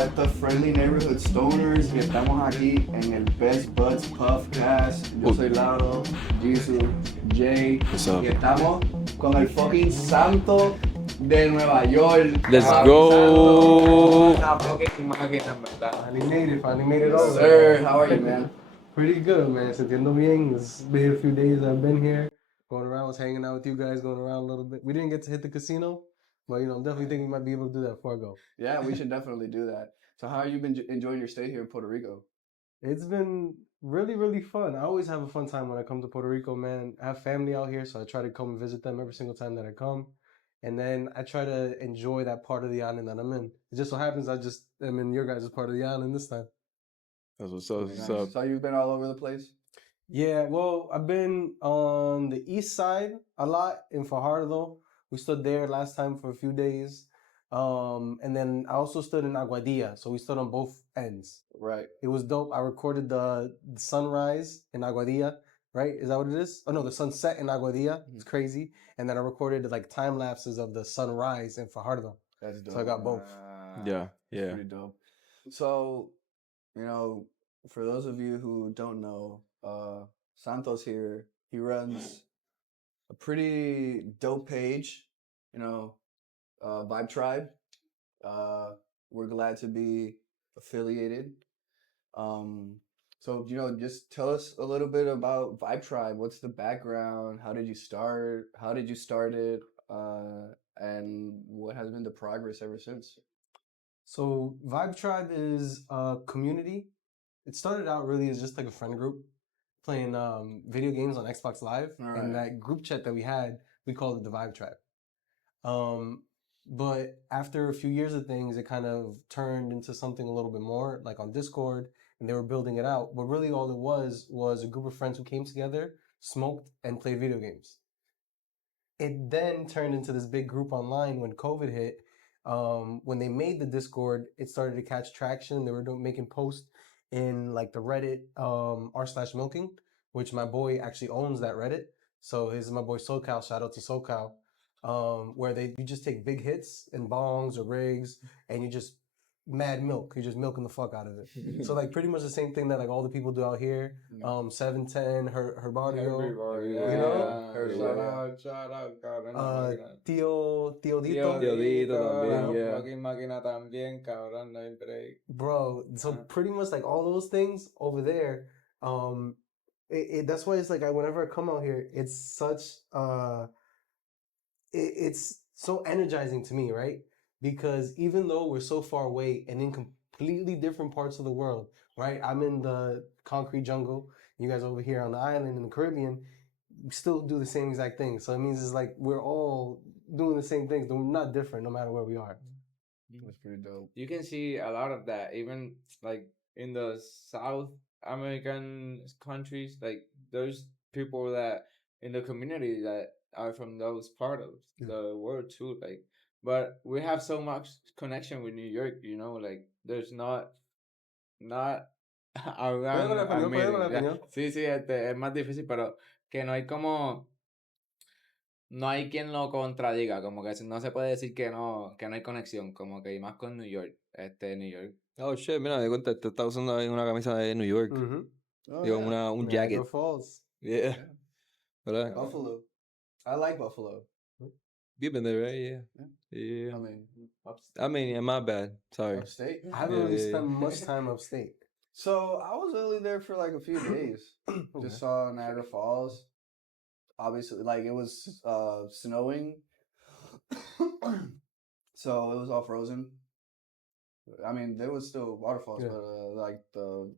at the Friendly Neighborhood Stoners y estamos aquí en el Best Buds PuffCast. Yo soy Lauro, Jisoo, Jay y estamos con el fucking Santo de Nueva York. Let's go. Finally made it over. Sir, how are you, man? Pretty good, man. Sintiendo bien. It's been a few days I've been here. Going around, was hanging out with you guys, going around a little bit. We didn't get to hit the casino, but I'm definitely thinking we might be able to do that before I go. Yeah, we should definitely do that. So how have you been enjoying your stay here in Puerto Rico? It's been really, really fun. I always have a fun time when I come to Puerto Rico, man. I have family out here, so I try to come and visit them every single time that I come. And then I try to enjoy that part of the island that I'm in. It just so happens I just am in your guys' part of the island this time. That's what's up. Nice. So you've been all over the place? Yeah, well, I've been on the east side a lot in Fajardo. We stood there last time for a few days. And then I also stood in Aguadilla, so we stood on both ends. Right. It was dope. I recorded the sunrise in Aguadilla, right? Is that what it is? Oh no, the sunset in Aguadilla. It's crazy. And then I recorded like time lapses of the sunrise in Fajardo. That's dope. So I got both. Yeah. Pretty dope. So, for those of you who don't know, Santos here, he runs a pretty dope page, Vibe Tribe. We're glad to be affiliated. So, just tell us a little bit about Vibe Tribe. What's the background? How did you start? How did you start it? And what has been the progress ever since? So Vibe Tribe is a community. It started out really as just like a friend group playing video games on Xbox Live. Right. And that group chat that we had, we called it the Vibe Tribe. But after a few years of things, it kind of turned into something a little bit more, like on Discord, and they were building it out. But really all it was a group of friends who came together, smoked, and played video games. It then turned into this big group online when COVID hit. When they made the Discord, it started to catch traction. They were making posts in like the Reddit r/milking, which my boy actually owns that Reddit. So his my boy SoCal. Shout out to SoCal. Where you just take big hits and bongs or rigs and you just mad milk. You're just milking the fuck out of it. So like pretty much the same thing that like all the people do out here. 710, Herbario. Everybody, Shout out, cabrón. Teodito. Teodito también, yeah. Fucking máquina también, cabrón, no hay break. Bro, so pretty much like all those things over there, that's why it's like whenever I come out here, it's such it's so energizing to me, right? Because even though we're so far away and in completely different parts of the world, right? I'm in the concrete jungle, you guys over here on the island in the Caribbean, we still do the same exact thing. So it means it's like we're all doing the same things. We're not different no matter where we are. That's pretty dope. You can see a lot of that, even like in the South American countries. Like there's people that in the community that are from those part of the world too. Like, but we have so much connection with New York. Like there's not around. Sí, es más difícil, pero que no hay como. No hay quien lo contradiga, como que no se puede decir que no hay conexión, como que y más con New York, New York. Oh shit, mira, de cuenta, te está usando ahí una camisa de New York. Oh, Digo, un jacket. Niagara Falls. Yeah. ¿Verdad? Buffalo. I like Buffalo. You've been there, right? Yeah. Upstate. I mean, yeah, my bad. Sorry. Upstate? I haven't really spent much time upstate. So I was only there for like a few days. Just saw Niagara Falls. Obviously, like it was snowing, so it was all frozen. I mean, there was still waterfalls, but like the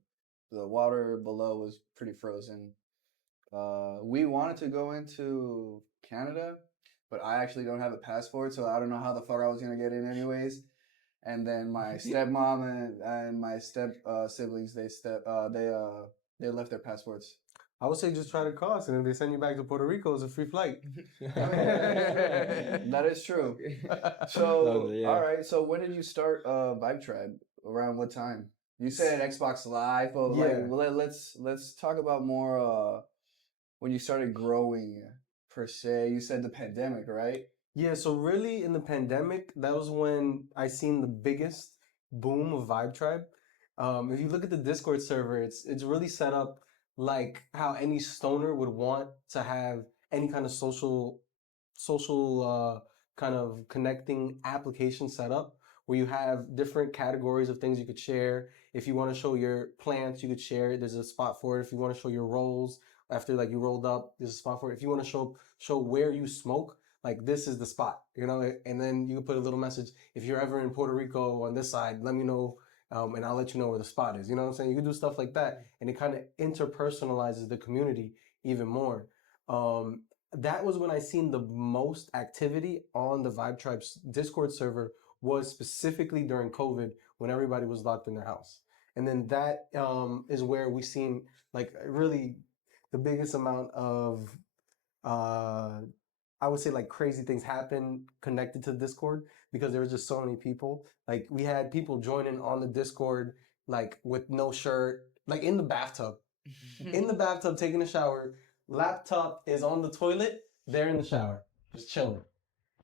water below was pretty frozen. We wanted to go into Canada, but I actually don't have a passport, so I don't know how the fuck I was gonna get in anyways. And then my stepmom and my step siblings, they left their passports. I would say just try to cross, and if they send you back to Puerto Rico, it's a free flight. That is true. So, all right. So, when did you start Vibe Tribe? Around what time? You said Xbox Live, but let's talk about more when you started growing per se. You said the pandemic, right? Yeah. So really, in the pandemic, that was when I seen the biggest boom of Vibe Tribe. If you look at the Discord server, it's really set up like how any stoner would want to have any kind of social kind of connecting application set up where you have different categories of things you could share. If you want to show your plants, you could share it. There's a spot for it. If you want to show your rolls after like you rolled up, there's a spot for it. If you want to show where you smoke, like this is the spot, you know. And then you can put a little message. If you're ever in Puerto Rico on this side, let me know, and I'll let you know where the spot is. You know what I'm saying? You can do stuff like that, and it kind of interpersonalizes the community even more. That was when I seen the most activity on the Vibe Tribe's Discord server was specifically during COVID when everybody was locked in their house. And then that is where we seen like really the biggest amount of I would say like crazy things happen connected to Discord because there was just so many people. Like we had people joining on the Discord like with no shirt, like in the bathtub. In the bathtub taking a shower, laptop is on the toilet, they're in the shower, just chilling.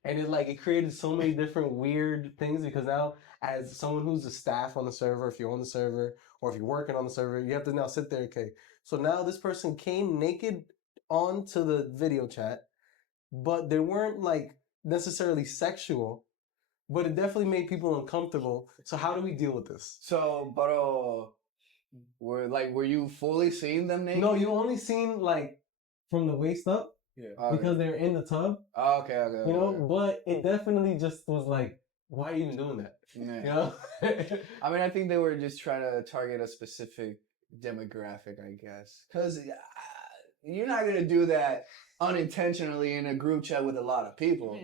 And it created so many different weird things because now as someone who's a staff on the server, if you're on the server or if you're working on the server, you have to now sit there, okay. So now this person came naked onto the video chat, but they weren't like necessarily sexual, but it definitely made people uncomfortable. So how do we deal with this? So, but were you fully seeing them naked? No, you only seen like from the waist up. Yeah. Because they're in the tub. Oh, okay. You know, but it definitely just was like, why are you even doing that? Yeah. You know? I mean, I think they were just trying to target a specific demographic, I guess. Because you're not going to do that unintentionally in a group chat with a lot of people.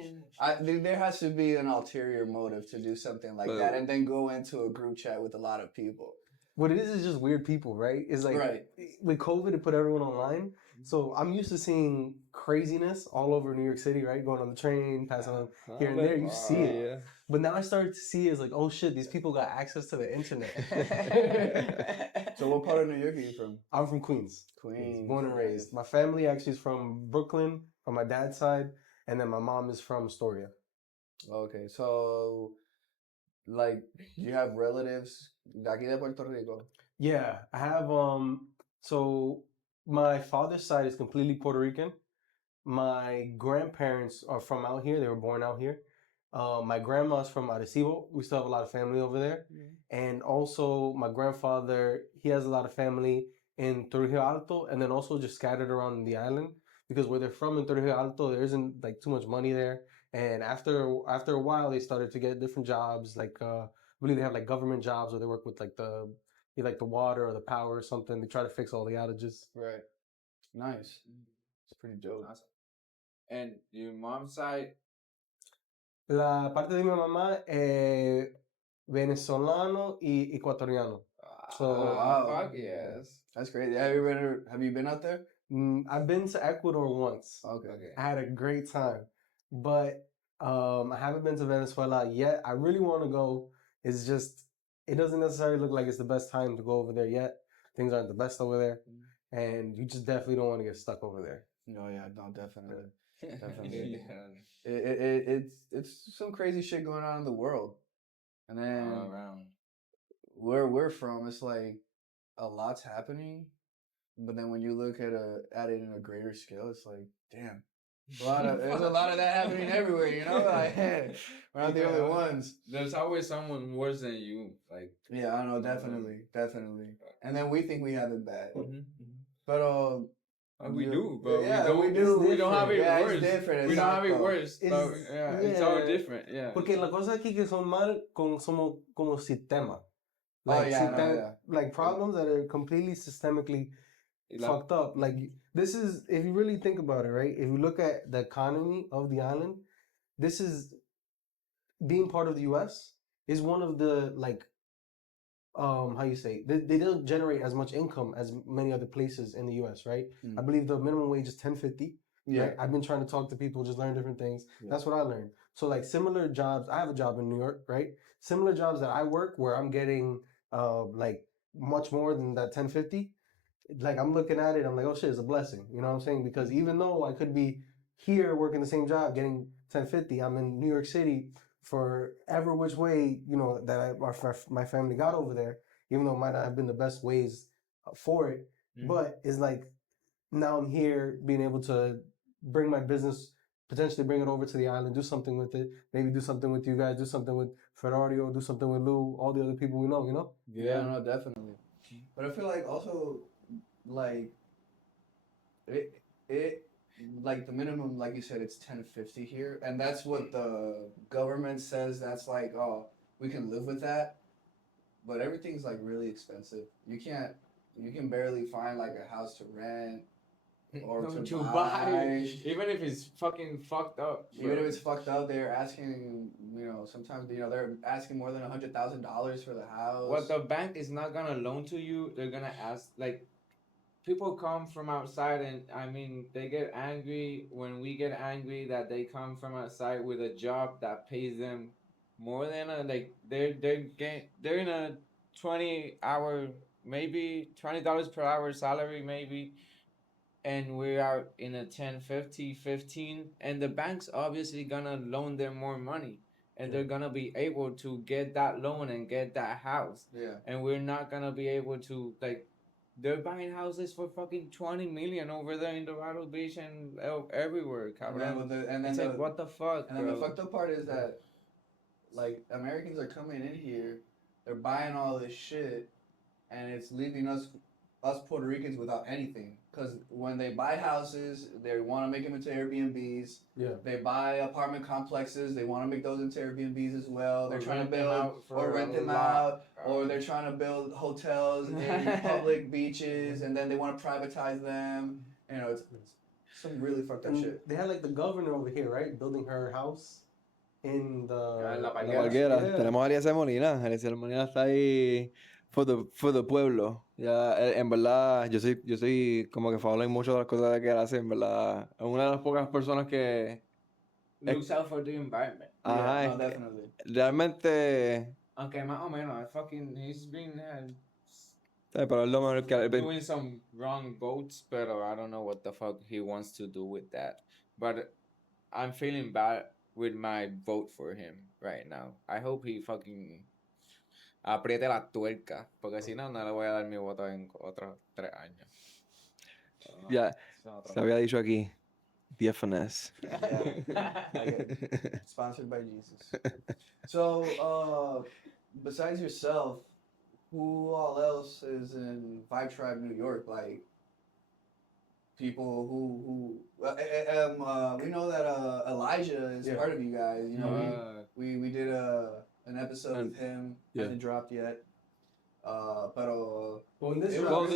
There has to be an ulterior motive to do something like that and then go into a group chat with a lot of people. What it is just weird people, right? It's like with COVID, it put everyone online. So I'm used to seeing craziness all over New York City, right? Going on the train, passing on here and there, you see it. Yeah. But now I started to see it's like, oh shit, these people got access to the internet. So what part of New York are you from? I'm from Queens. Queens. Born and raised. My family actually is from Brooklyn on my dad's side, and then my mom is from Astoria. Okay, so like you have relatives de aquí de Puerto Rico? Yeah, I have so my father's side is completely Puerto Rican. My grandparents are from out here. They were born out here. My grandma's from Arecibo. We still have a lot of family over there. And also my grandfather, he has a lot of family in Trujillo Alto and then also just scattered around the island because where they're from in Trujillo Alto, there isn't like too much money there. And after a while, they started to get different jobs. Like, I believe they have like government jobs where they work with like the water or the power or something. They try to fix all the outages. Right. Nice. It's pretty dope. Awesome. And your mom's side? La parte de mi mamá es venezolano y ecuatoriano. So, wow. Fuck yes. That's great. Have you been out there? I've been to Ecuador once. Okay. I had a great time. But I haven't been to Venezuela yet. I really want to go. It's just, it doesn't necessarily look like it's the best time to go over there yet. Things aren't the best over there. And you just definitely don't want to get stuck over there. No, yeah, no, definitely. Definitely. It's some crazy shit going on in the world. And then where we're from, it's like a lot's happening. But then when you look at it in a greater scale, it's like, damn. There's a lot of that happening everywhere, you know? Like, we're not the only ones. There's always someone worse than you. Like, yeah, I know, definitely. And then we think we have it bad. But we do, but yeah, we do. We don't have it worse. It's different. We don't have it worse. It's all different. Yeah. Porque la cosa aquí que son mal somos como sistema. Like, like problems that are completely systemically fucked up. Like, this is, if you really think about it, right? If you look at the economy of the island, this is, being part of the U.S. is one of the, like, how you say, they don't generate as much income as many other places in the U.S., right? I believe the minimum wage is $10.50. Yeah. Right? I've been trying to talk to people, just learn different things. Yeah. That's what I learned. So, like, similar jobs, I have a job in New York, right? Similar jobs that I work where I'm getting, like, much more than that $10.50. Like, I'm looking at it, I'm like, oh shit, it's a blessing. You know what I'm saying? Because even though I could be here working the same job, getting $10.50, I'm in New York City for ever which way, that my family got over there, even though it might not have been the best ways for it, but it's like now I'm here being able to bring my business, potentially bring it over to the island, do something with it, maybe do something with you guys, do something with Ferrario, do something with Lou, all the other people we know, Yeah, no, definitely. But I feel like also, like, it like the minimum, like you said, it's 1050 here, and that's what the government says. That's like, oh, we can live with that, but everything's like really expensive. You can barely find like a house to rent or to buy. Even if it's fucking fucked up. Even if it's fucked up, they're asking, sometimes, they're asking more than $100,000 for the house. What the bank is not gonna loan to you, they're gonna ask, like, people come from outside, and I mean, they get angry when we get angry that they come from outside with a job that pays them more than they're in a 20-hour, maybe $20 per hour salary, maybe, and we are in a 10, 50, 15, and the bank's obviously gonna loan them more money, and they're gonna be able to get that loan and get that house. Yeah. And we're not gonna be able to, like, they're buying houses for fucking 20 million over there in Dorado Beach and everywhere, cabrón. And then it's like, what the fuck, and then the fucked up part is that, like, Americans are coming in here, they're buying all this shit, and it's leaving us Puerto Ricans without anything. Because when they buy houses, they want to make them into Airbnbs. Yeah. They buy apartment complexes, they want to make those into Airbnbs as well. They're trying to build or rent them out, or they're trying to build hotels in public beaches, and then they want to privatize them. It's some really fucked up shit. They had like the governor over here, right, building her house in the La Palguera. Yeah. Tenemos a Eliezer Molina. Eliezer Molina está ahí for the pueblo. Ya, en verdad, yo soy como que following mucho de las cosas que él hace, en verdad. Es una de las pocas personas que looks out for the environment. Ajá, Yeah, no, definitely. Realmente. Aunque más o menos, he's been Pero es lo mejor que doing some wrong votes, but I don't know what the fuck he wants to do with that. But I'm feeling bad with my vote for him right now. I hope he fucking apriete la tuerca, porque si no, no le voy a dar mi voto en otros 3 años. Ya, se había dicho aquí. DFNS. Sponsored by Jesus. So, besides yourself, who all else is in Vibe Tribe New York? Like, people who we know that Elijah is part of you guys. We did an episode with him. Hasn't dropped yet. But when this drops,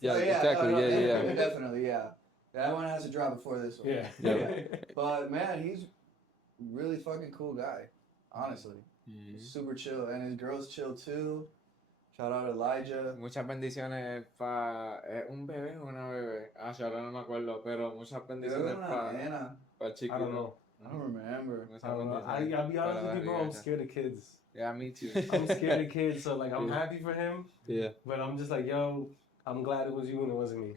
yeah, exactly, yeah. Definitely, yeah. That one has to drop before this one. Yeah. But man, he's really fucking cool guy. Honestly, super chill, and his girl's chill too. Shout out Elijah. Muchas bendiciones para un bebé o una bebé. Ahora no me acuerdo, pero muchas bendiciones para chiquito. I don't know. I don't remember. I'll be honest with you, bro. I'm scared of kids. Yeah, me too. I'm scared of kids, so like I'm happy for him. Yeah. But I'm just like, yo, I'm glad it was you and it wasn't me.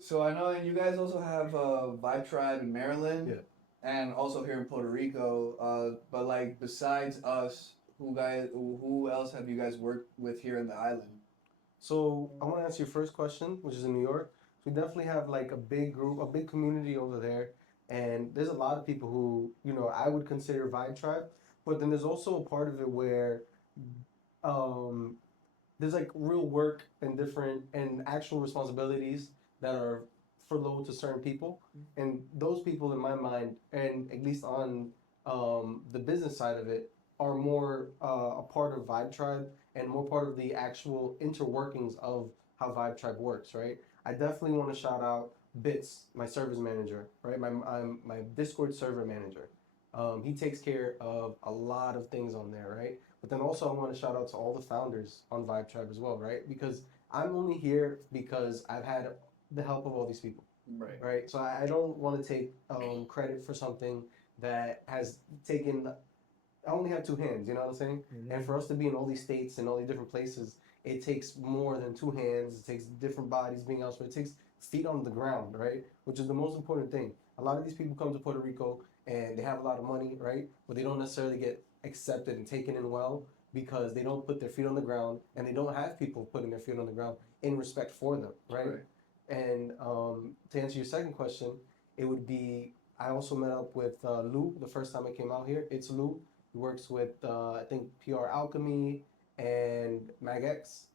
So I know that you guys also have Vibe Tribe in Maryland, and also here in Puerto Rico. But like besides us, who else have you guys worked with here in the island? So I want to answer your first question, which is in New York. We definitely have like a big group, a big community over there, and there's a lot of people who I would consider Vibe Tribe. But then there's also a part of it where there's like real work and actual responsibilities that are furloughed to certain people. And those people in my mind, and at least on the business side of it, are more a part of Vibe Tribe and more part of the actual interworkings of how Vibe Tribe works, right? I definitely want to shout out Bits, my service manager, right? My Discord server manager. He takes care of a lot of things on there, right? But then also I want to shout out to all the founders on Vibe Tribe as well, right? Because I'm only here because I've had the help of all these people, right? So I don't want to take credit for something that has taken. I only have 2 hands, you know what I'm saying? Mm-hmm. And for us to be in all these states and all these different places, it takes more than 2 hands. It takes different bodies being elsewhere. It takes feet on the ground, right? Which is the most important thing. A lot of these people come to Puerto Rico and they have a lot of money, right? But they don't necessarily get accepted and taken in well because they don't put their feet on the ground and they don't have people putting their feet on the ground in respect for them, right? And to answer your second question, it would be I also met up with Lou the first time I came out here. It's Lou. He works with I think PR Alchemy and MagX.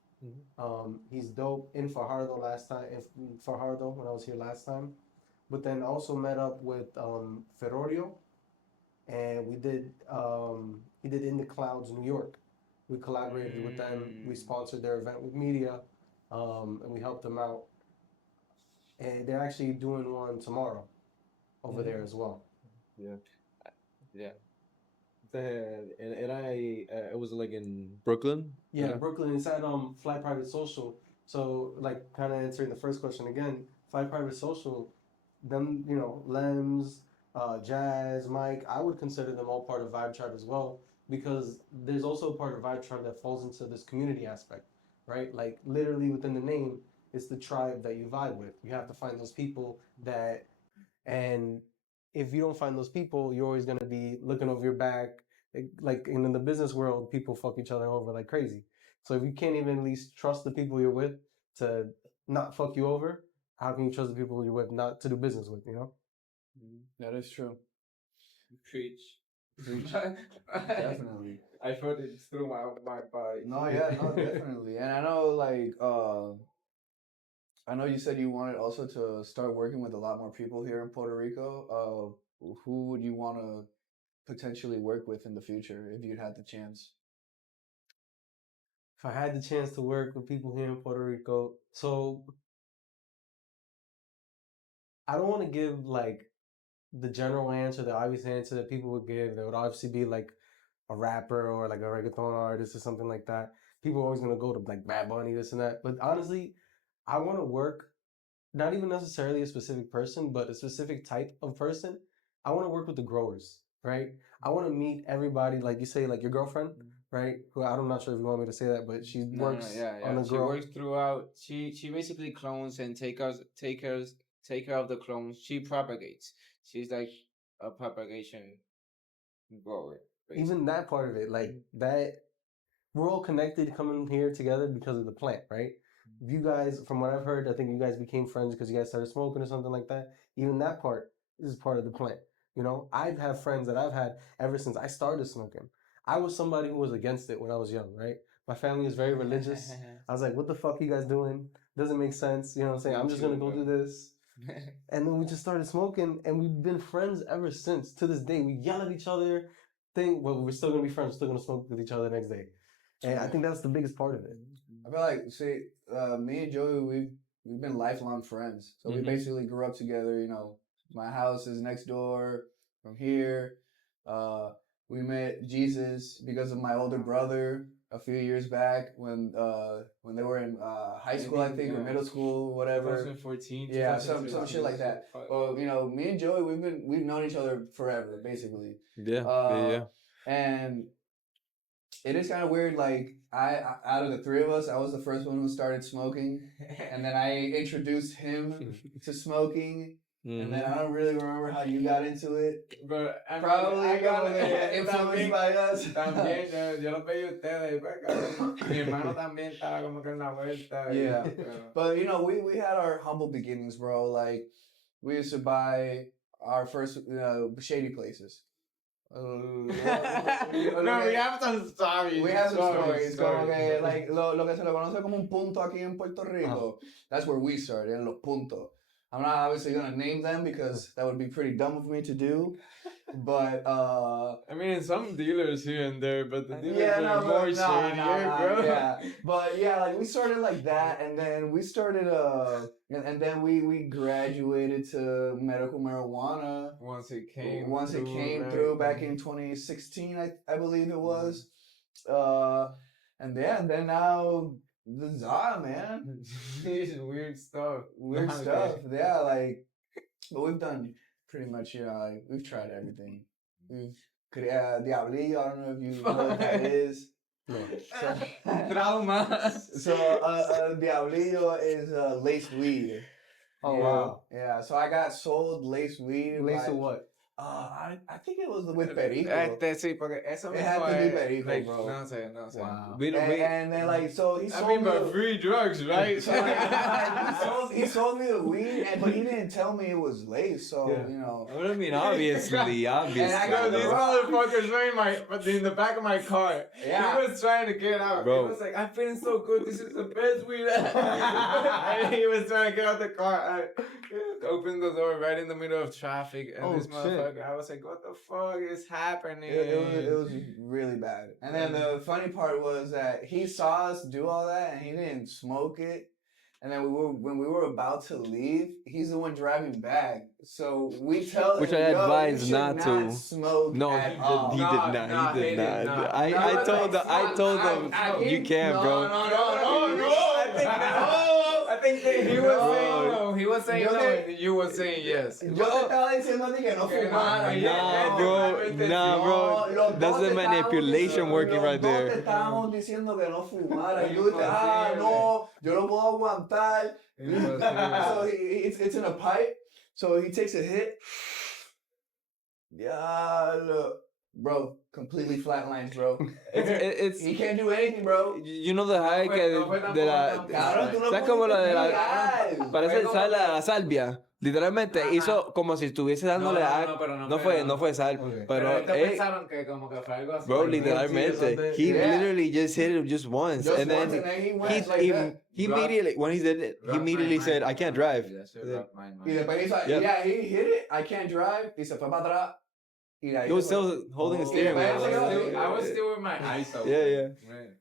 He's dope in Fajardo in Fajardo when I was here last time. But then also met up with Ferrorio, and we did he did In the Clouds New York. We collaborated with them. We sponsored their event with media, and we helped them out. And they're actually doing one tomorrow over there as well. Yeah. Yeah. It was like in Brooklyn. Yeah, Brooklyn. It's at Fly Private Social. So like kind of answering the first question again, Fly Private Social, them, you know, Lems, Jazz, Mike, I would consider them all part of Vibe Tribe as well, because there's also a part of Vibe Tribe that falls into this community aspect, right? Like literally within the name, it's the tribe that you vibe with. You have to find those people that, and if you don't find those people, you're always gonna be looking over your back. Like in the business world, people fuck each other over like crazy. So if you can't even at least trust the people you're with to not fuck you over, how can you trust the people you're with not to do business with, you know? That is true. Preach. Definitely. I felt it through my body. No, yeah, no, definitely. And I know, like, I know you said you wanted also to start working with a lot more people here in Puerto Rico. Who would you want to potentially work with in the future if you'd had the chance? If I had the chance to work with people here in Puerto Rico, so I don't want to give like the general answer, the obvious answer that people would give. That would obviously be like a rapper or like a reggaeton artist or something like that. People are always gonna go to like Bad Bunny, this and that. But honestly, I want to work not even necessarily a specific person, but a specific type of person. I want to work with the growers, right? I want to meet everybody, like you say, like your girlfriend, right? Who I'm not sure if you want me to say that, but she works on the She grow. works throughout. She basically clones and take care of the clones. She propagates. She's like a propagation grower. Basically. Even that part of it, like that, we're all connected coming here together because of the plant, right? You guys, from what I've heard, I think you guys became friends because you guys started smoking or something like that. Even that part is part of the plant. You know, I've had friends that I've had ever since I started smoking. I was somebody who was against it when I was young, right? My family is very religious. I was like, what the fuck are you guys doing? Doesn't make sense. You know what I'm saying? I'm just going to go do this. And then we just started smoking, and we've been friends ever since. To this day, we yell at each other. Well, we're still going to be friends. We're still going to smoke with each other the next day. And I think that's the biggest part of it. I feel like, see, me and Joey, we've been lifelong friends. So we basically grew up together. You know, my house is next door from here. We met Jesus because of my older brother a few years back when they were in high school, I think, or middle school, whatever. 2014. Yeah, some shit like that. Well, you know, me and Joey, we've known each other forever, basically. Yeah. And it is kind of weird. Like I out of the three of us, I was the first one who started smoking, and then I introduced him to smoking. And then I don't really remember how you got into it. But I mean, Probably I got influenced by us. También, yo lo pedí a ustedes. Mi hermano también estaba como que en la vuelta. Yeah. But, you know, we had our humble beginnings, bro. Like, we used to buy our first shady places. No, we have some stories. We have some stories. Como que, like, lo que se le conoce como un punto aquí en Puerto Rico. That's where we started, en los puntos. I'm not obviously going to name them because that would be pretty dumb of me to do. But, I mean, some dealers here and there, but the dealers yeah, are more shadier, bro. Yeah. But, yeah, like, we started like that, and then we started, and then we graduated to medical marijuana. Once it came through back in 2016, I believe it was. And then now... the Zah, man. It's weird stuff. Yeah, like, but we've done pretty much, you know, like, we've tried everything. Diablillo, I don't know if you know what that is. No. Trauma. So, Diablillo is laced weed. Oh, wow. Yeah, so I got sold laced weed. Laced with what? I think it was with Perico. Sí, porque eso It mismo had to be es, Perico, like, bro. no sé. Wow. And then like so he I sold mean, me. but free drugs, right? So like, he sold me the weed, but he didn't tell me it was laced. So you know. I mean, obviously. Yo, these bro. motherfuckers were in the back of my car. Yeah. He was trying to get out. Bro. He was like, I'm feeling so good. This is the best weed. And he was trying to get out the car. I opened the door right in the middle of traffic. And this motherfucker, I was like, what the fuck is happening? It was really bad. And then the funny part was that he saw us do all that and he didn't smoke it. And then when we were about to leave, he's the one driving back. So we tell Which him, I yo, advise you not should to. smoke No, at he all. did not. He did not. I told them you can't, bro. I think that he was saying no. He was saying Yo no. te- And you were saying yes. Yo te estaba diciendo a ti que no Que no, fumara. Nah, bro. Los That's dos the te estábamos manipulation diciendo- working right Los dos te there. estábamos diciendo que no fumara. Y tú dices, Imposible. no, yo no puedo aguantar. So it's in a pipe. So he takes a hit. Yeah, look. Bro, completely flatlines, bro. It's He can't do anything, bro. you know the high que de la Cabrón, tú no ¿sabes como la de la puedes parece la salvia? Literalmente hizo como si estuviese dándole no fue sal, Okay. pero pensaron que como que fue algo así. bro, Like literalmente something. he Yeah. literally just hit it just once, Just and then once, and then he went like that. he immediately when he did it, he immediately said, "I can't drive." Y después hizo, Yep. yeah, he hit it, I can't drive, y se fue para atrás. Y de ahí He was se fue. still holding the Oh. steering Yeah, wheel. I was still with my eyes open. Yeah.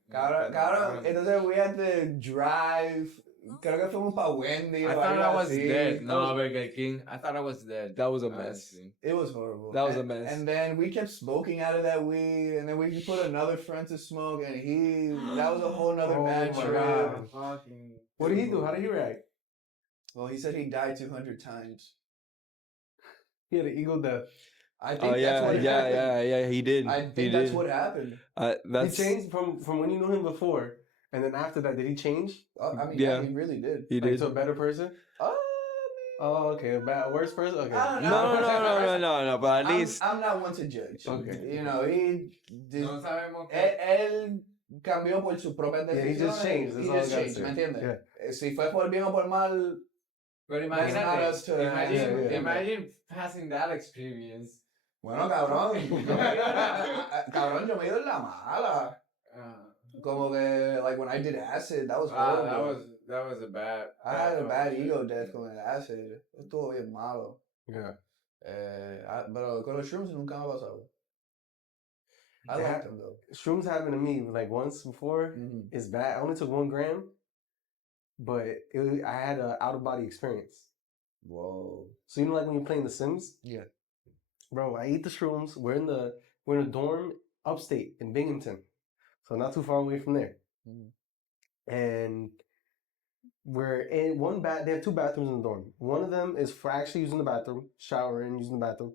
Cabrón, entonces we had to drive, creo que fuimos para Wendy. I o thought algo I was así. dead. No, Burger King. I thought I was dead. That was a mess. Honestly. It was horrible. That was a mess. And then we kept smoking out of that weed, and then we put another friend to smoke, and that was a whole nother Oh bad my trip. God. What did he do? How did he react? Well, he said he died 200 times. He had an ego death. I think Oh that's what happened. yeah, he did. I think that's what happened. That's He changed from when you knew him before, and then after that, did he change? I mean, Yeah. he really did. he Like, did. to a better person? Oh, Oh, okay. A worse person? Okay. I don't No, but at least I'm not one to judge. Okay. You know, he did, No sabemos él cambió por sus propias Yeah, he decisiones. just changed. That's He all I just gotta changed, say. ¿me entiendes? Yeah. Si fue por bien o por mal, But That's not us to answer, yeah. imagine passing that experience. bueno, cabrón. Cabrón, yo me he ido en la mala. Como que, like, when I did acid, that was horrible. That was a bad. I had a bad ego death con el acid. Estuvo bien malo. Yeah. Pero con los shrooms nunca me ha pasado. I Yeah. like them, though. Shrooms happened to me like once before. Mhm. It's bad. I only took 1 gram, but I had an out of body experience. Whoa. So you know, like when you're playing The Sims. Yeah. Bro, I eat the shrooms. We're in a dorm upstate in Binghamton, so not too far away from there. Mhm. And we're in they have 2 bathrooms in the dorm. One of them is for actually using the bathroom, showering, using the bathroom.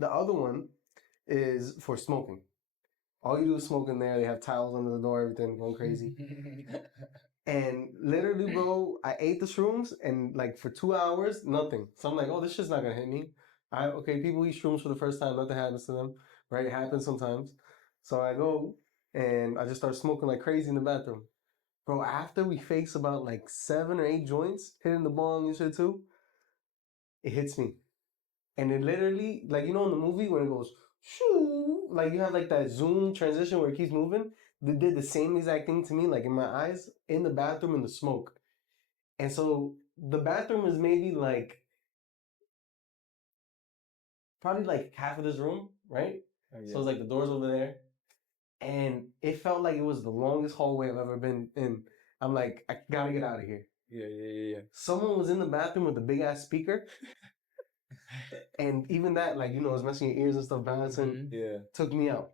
The other one is for smoking. All you do is smoke in there. They have towels under the door, everything going crazy. And literally, bro, I ate the shrooms and like for 2 hours, nothing. So I'm like, oh, this shit's not gonna hit me. Okay, people eat shrooms for the first time, nothing happens to them, right? It happens sometimes. So I go and I just start smoking like crazy in the bathroom. Bro, after we face about like 7 or 8 joints, hitting the bong and shit too, it hits me. And it literally, like, you know, in the movie when it goes, shoo, like you have like that zoom transition where it keeps moving. They did the same exact thing to me, like in my eyes, in the bathroom, in the smoke. And so the bathroom is maybe like, probably like half of this room, right? So it's like the door's over there. And it felt like it was the longest hallway I've ever been in. I'm like, I gotta get out of here. yeah. Someone was in the bathroom with a big ass speaker. And even that, like, you know, it's messing your ears and stuff, balancing, Yeah. took me out.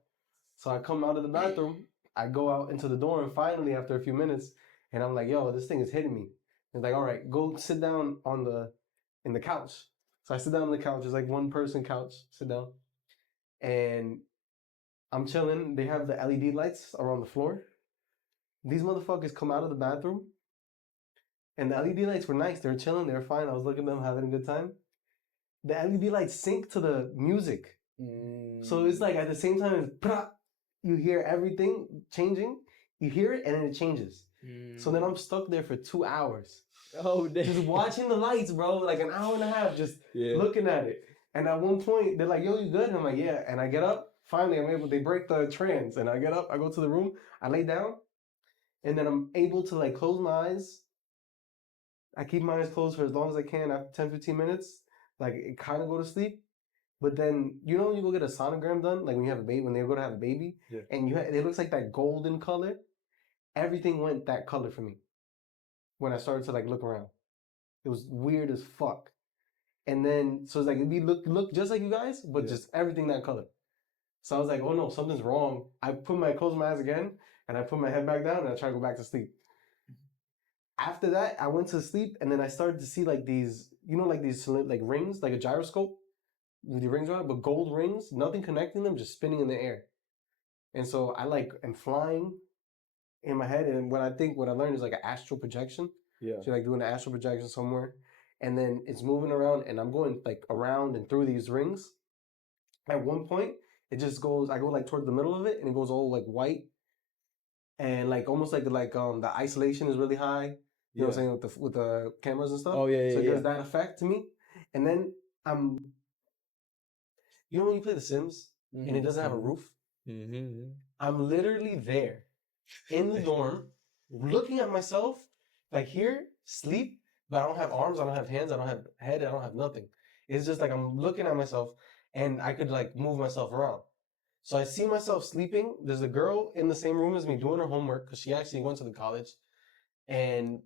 So I come out of the bathroom, I go out into the door, and finally, after a few minutes, and I'm like, yo, this thing is hitting me. It's like, all right, go sit down in the couch. So I sit down on the couch. It's like 1-person couch, sit down. And I'm chilling. They have the LED lights around the floor. These motherfuckers come out of the bathroom, and the LED lights were nice. They were chilling. They were fine. I was looking at them, having a good time. the LED lights sync to the music. So it's like at the same time, you hear everything changing. You hear it and then it changes. So then I'm stuck there for 2 hours. Oh, damn. Just watching the lights, bro, like an hour and a half, just looking at it. And at one point, they're like, yo, you good? And I'm like, yeah. And I get up. Finally, they break the trance. And I get up, I go to the room, I lay down. And then I'm able to like close my eyes. I keep my eyes closed for as long as I can. After 10, 15 minutes, like it kind of go to sleep. But then, you know when you go get a sonogram done? Like when you have a baby, when they go to have a baby? Yeah. And it looks like that golden color. Everything went that color for me. When I started to like look around. It was weird as fuck. And then, so it's like, we look just like you guys, but just everything that color. So I was like, oh no, something's wrong. I closed my eyes again, and I put my head back down, and I tried to go back to sleep. After that, I went to sleep, and then I started to see like these, you know, like these like rings, like a gyroscope with the rings on it, but gold rings, nothing connecting them, just spinning in the air. And so I like am flying in my head, and what I learned is like an astral projection. Yeah. So like doing an astral projection somewhere, and then it's moving around, and I'm going like around and through these rings. At one point, it just goes. I go like toward the middle of it, and it goes all like white, and like almost like the isolation is really high. You know what I'm saying, with the cameras and stuff. Oh yeah, So yeah. it does that effect to me, and then you know when you play The Sims and it doesn't have a roof. Mm-hmm. I'm literally there in the dorm, looking at myself, like here, sleep, but I don't have arms, I don't have hands, I don't have head, I don't have nothing. It's just like I'm looking at myself, and I could like move myself around. So I see myself sleeping. There's a girl in the same room as me doing her homework because she actually went to the college. And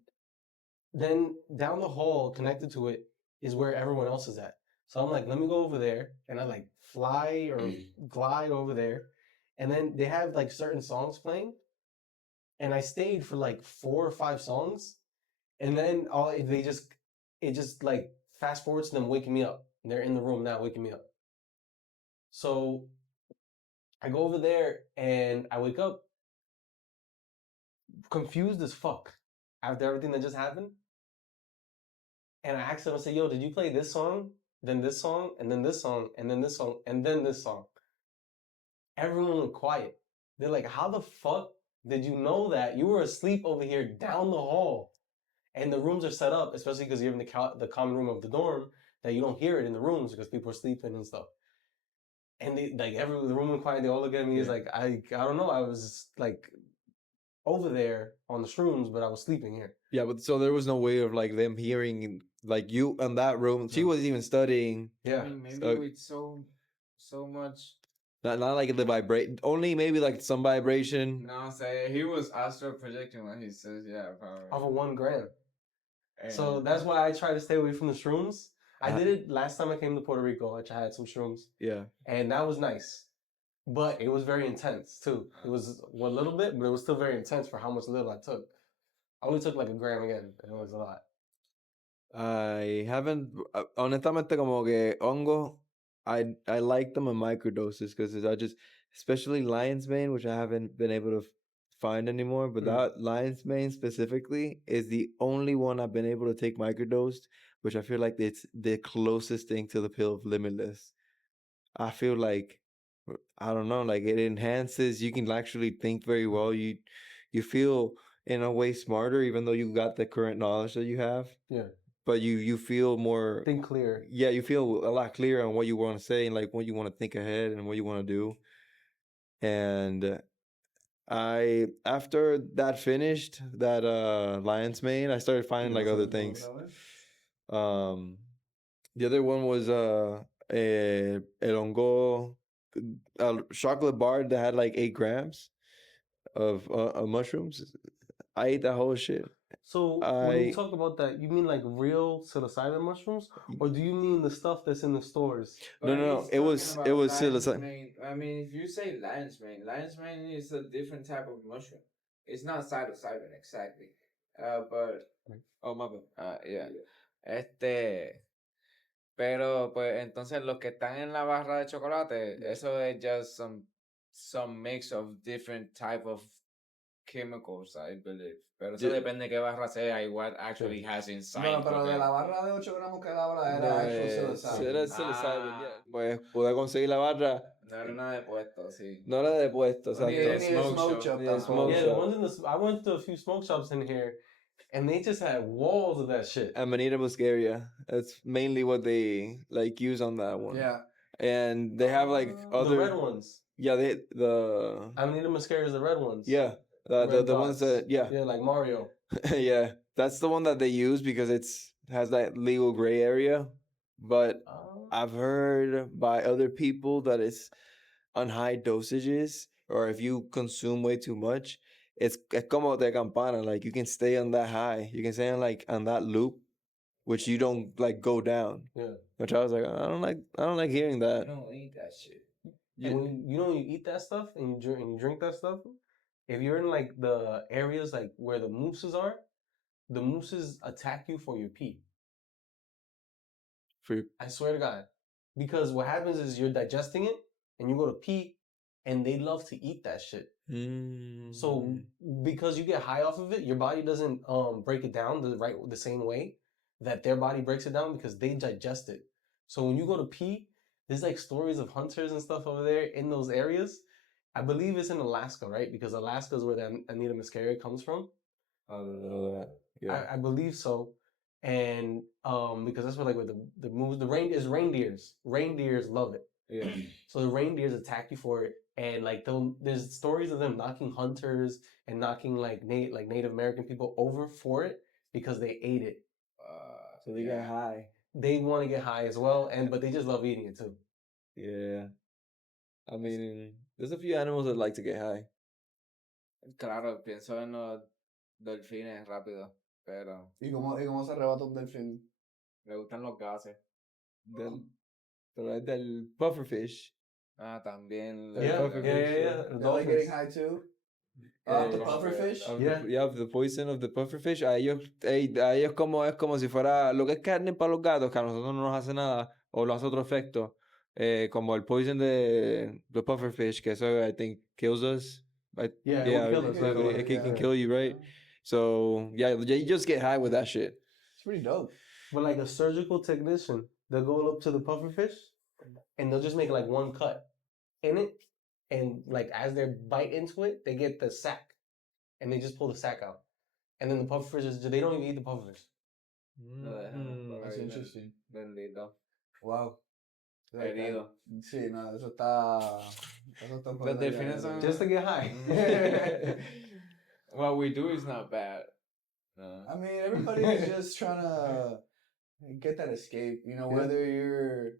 then down the hall, connected to it, is where everyone else is at. So I'm like, let me go over there, and I like fly or glide over there. And then they have like certain songs playing. And I stayed for like 4 or 5 songs, and then it just like fast forwards to them waking me up. They're in the room now waking me up. So I go over there and I wake up confused as fuck after everything that just happened. And I asked them, I said, yo, did you play this song, then this song, and then this song, and then this song, and then this song? Everyone went quiet. They're like, how the fuck did you know that? You were asleep over here down the hall. And the rooms are set up, especially because you're in the common room of the dorm, that you don't hear it in the rooms because people are sleeping and stuff. And they like the room went quiet. They all look at me. It's like I don't know. I was like over there on the shrooms, but I was sleeping here. Yeah, but so there was no way of like them hearing like you in that room. She wasn't even studying. Yeah, I mean, maybe with so much. Not like the vibrate. Only maybe like some vibration. No, I'm saying he was astral projecting when he says, yeah, probably. off of 1 gram. And So that's why I try to stay away from the shrooms. I did it last time I came to Puerto Rico. I had some shrooms. Yeah. And that was nice. But it was very intense too. It was a little bit, but it was still very intense for how much little I took. I only took like 1 gram again. It was a lot. I haven't, honestamente, como que hongo, I like them in microdoses because I just, especially lion's mane, which I haven't been able to find anymore, but that lion's mane specifically is the only one I've been able to take microdosed, which I feel like it's the closest thing to the pill of limitless. I feel like, I don't know, like it enhances, you can actually think very well. You feel in a way smarter, even though you got the current knowledge that you have. Yeah. But you feel more Think clear. Yeah, you feel a lot clearer on what you want to say and like what you want to think ahead and what you want to do. And I after that finished that lion's mane, I started finding like other things. The other one was el hongo, a chocolate bar that had like 8 grams of mushrooms. I ate that whole shit. So when you talk about that, you mean like real psilocybin mushrooms, or do you mean the stuff that's in the stores? No. It was psilocybin. I mean, if you say lion's mane is a different type of mushroom. It's not psilocybin exactly. But oh my bad. Yeah. Pero pues entonces los que están en la barra de chocolate, eso es just some mix of different type of chemicals, I believe. Pero eso depende de qué barra sea y what actually has inside. No, pero de porque- la barra de 8 gramos que él habla era No, actual era psilocybin. psilocybin, Ah. yeah. Pues pude conseguir la barra. No era nada de puesto, sí. No era de puesto, Ni de exacto. smoke shop Ni de tampoco. smoke Yeah, shop. the ones in the I went to a few smoke shops in here, and they just had walls of that shit. Amanita muscaria. That's mainly what they like use on that one. Yeah. And they have like The other. red ones. Yeah, the. I mean, the mascara is the red ones. Yeah, the Red ones dots. that Yeah, like Mario. yeah, that's the one that they use because it's has that legal gray area. But I've heard by other people that it's on high dosages, or if you consume way too much, es como de campana. Like you can stay on that high, you can stay on that loop, which you don't like go down. Yeah. Which I was like, I don't like hearing I that. don't eat that shit. And when when you eat that stuff and you drink that stuff, if you're in like the areas like where the mooses are, the mooses attack you for your pee. I swear to God. Because what happens is you're digesting it and you go to pee and they love to eat that shit. So because you get high off of it, your body doesn't break it down the same way that their body breaks it down because they digest it. So when you go to pee, there's like stories of hunters and stuff over there in those areas. I believe it's in Alaska, right? Because Alaska is where the Anita muscaria comes from. I don't know that. Yeah. I believe so. And because that's where like with the moves, the reindeers. Reindeers love it. Yeah. So the reindeers attack you for it, and like there's stories of them knocking hunters and knocking like Native American people over for it because they ate it. So they get high. They want to get high as well, but they just love eating it too. Yeah. I mean, there's a few animals that like to get high. Claro, pienso en los delfines rápido, pero ¿Y cómo se arrebata un delfín? le gustan los gases. Pero es del pufferfish. Ah, también. Yeah. They like getting high too? The pufferfish? The poison of the pufferfish. A ellos como es como si fuera lo que es carne para los gatos, que a nosotros no nos hace nada, o lo hace otro efecto. Como el poison de the pufferfish, que eso I think kills us. It will kill us. It can kill you, right? So yeah, you just get high with that shit. It's pretty dope. But like a surgical technician, they'll go up to the pufferfish and they'll just make like one cut in it, and like as they bite into it, they get the sack and they just pull the sack out, and then the pufferfish they don't even eat the pufferfish. That's interesting. Bendito. Wow. Herido. Sí, no, eso está un poco Los delfines son... Just to get high. What we do is not bad. No. I mean, everybody is just trying to get that escape. You know, whether you're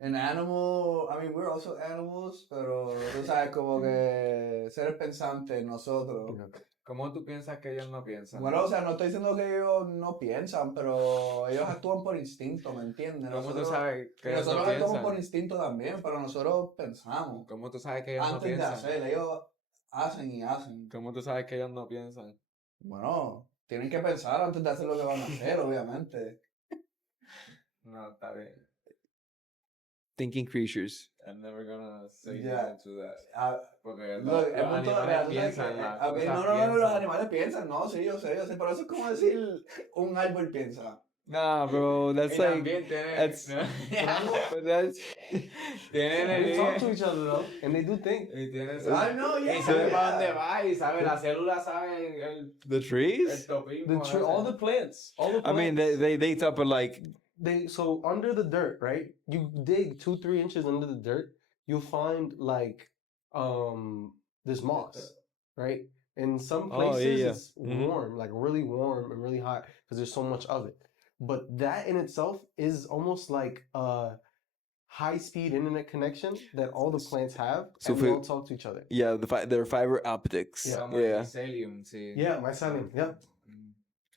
an animal, I mean, we're also animals, pero tú sabes, como que seres pensantes nosotros. ¿Cómo tú piensas que ellos no piensan? Bueno, o sea, no estoy diciendo que ellos no piensan, pero ellos actúan por instinto, ¿me entiendes? ¿Cómo tú sabes que ellos no nosotros piensan? actuamos por instinto también, pero nosotros pensamos. ¿Cómo tú sabes que ellos no Antes de piensan? hacer, ellos hacen y hacen. ¿Cómo tú sabes que ellos no piensan? Bueno, tienen que pensar antes de hacer lo que van a hacer, obviamente. No, está bien. Thinking creatures. I'm never gonna say Yeah. no to that. Porque Look, los el punto animales de piensan. no, los animales piensan, no, sí, yo sé, pero eso es como decir un árbol piensa. Nah, bro, that's Y like también tienen, that's but that's tienen They el talk to each other though, and they do think. y tienen I know, yeah. y sabe para dónde va y sabe las células saben el the trees. topismo All the plants. I mean, they talk about like So under the dirt, right? You dig 2-3 inches under the dirt, you'll find like this moss, right? In some places it's warm, like really warm and really hot because there's so much of it. But that in itself is almost like a high-speed internet connection that all the plants have, So and they all talk to each other. yeah, their fiber optics. Yeah. mycelium, sí. Yeah, mycelium. Yeah.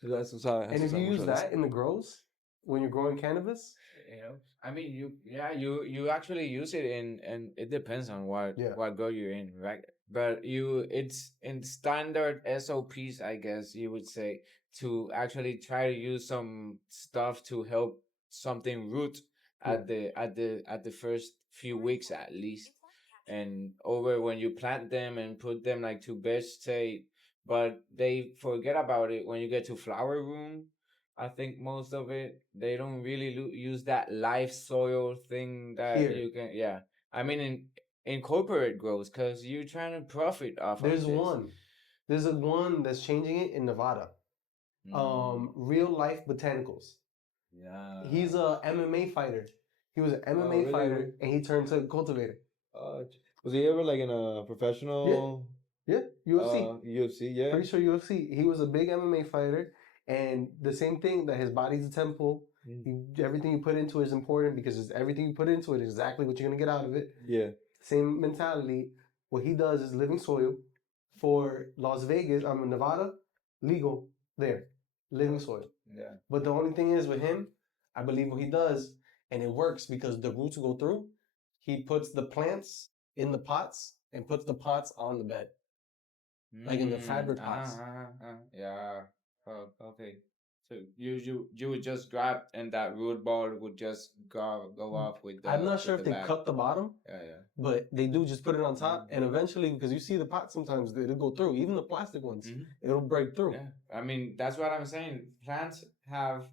And if you use that in the grows when you're growing cannabis, You know, I mean, you actually use it and it depends on what grow you're in, right? But it's in standard SOPs, I guess you would say, to actually try to use some stuff to help something root at the first few weeks at least, and over when you plant them and put them like to vegetate but they forget about it when you get to flower room. I think most of it they don't really use that live soil thing that Here. you can. Yeah, I mean in corporate growth because you're trying to profit off There's of this. one. There's one that's changing it in Nevada. Real Life Botanicals. Yeah. He's a MMA fighter. He was an MMA really? fighter, and he turned to a cultivator. Was he ever like in a professional? Yeah, UFC. UFC, yeah. Pretty sure UFC. He was a big MMA fighter, and the same thing that his body's a temple. Everything you put into it is important because everything you put into it is exactly what you're gonna get out of it. Yeah. Same mentality. What he does is living soil for Las Vegas. I'm in Nevada, legal there, living soil. Yeah. But the only thing is with him, I believe what he does, and it works because the roots go through. He puts the plants in the pots and puts the pots on the bed, like in the fabric pots. Yeah. Oh, okay. So you would just grab and that root ball would just go off with the. I'm not sure with if the they bag. cut the bottom, Yeah. but they do just put it on top, and eventually, because you see the pot sometimes it'll go through, even the plastic ones, it'll break through. Yeah. I mean that's what I'm saying. Plants have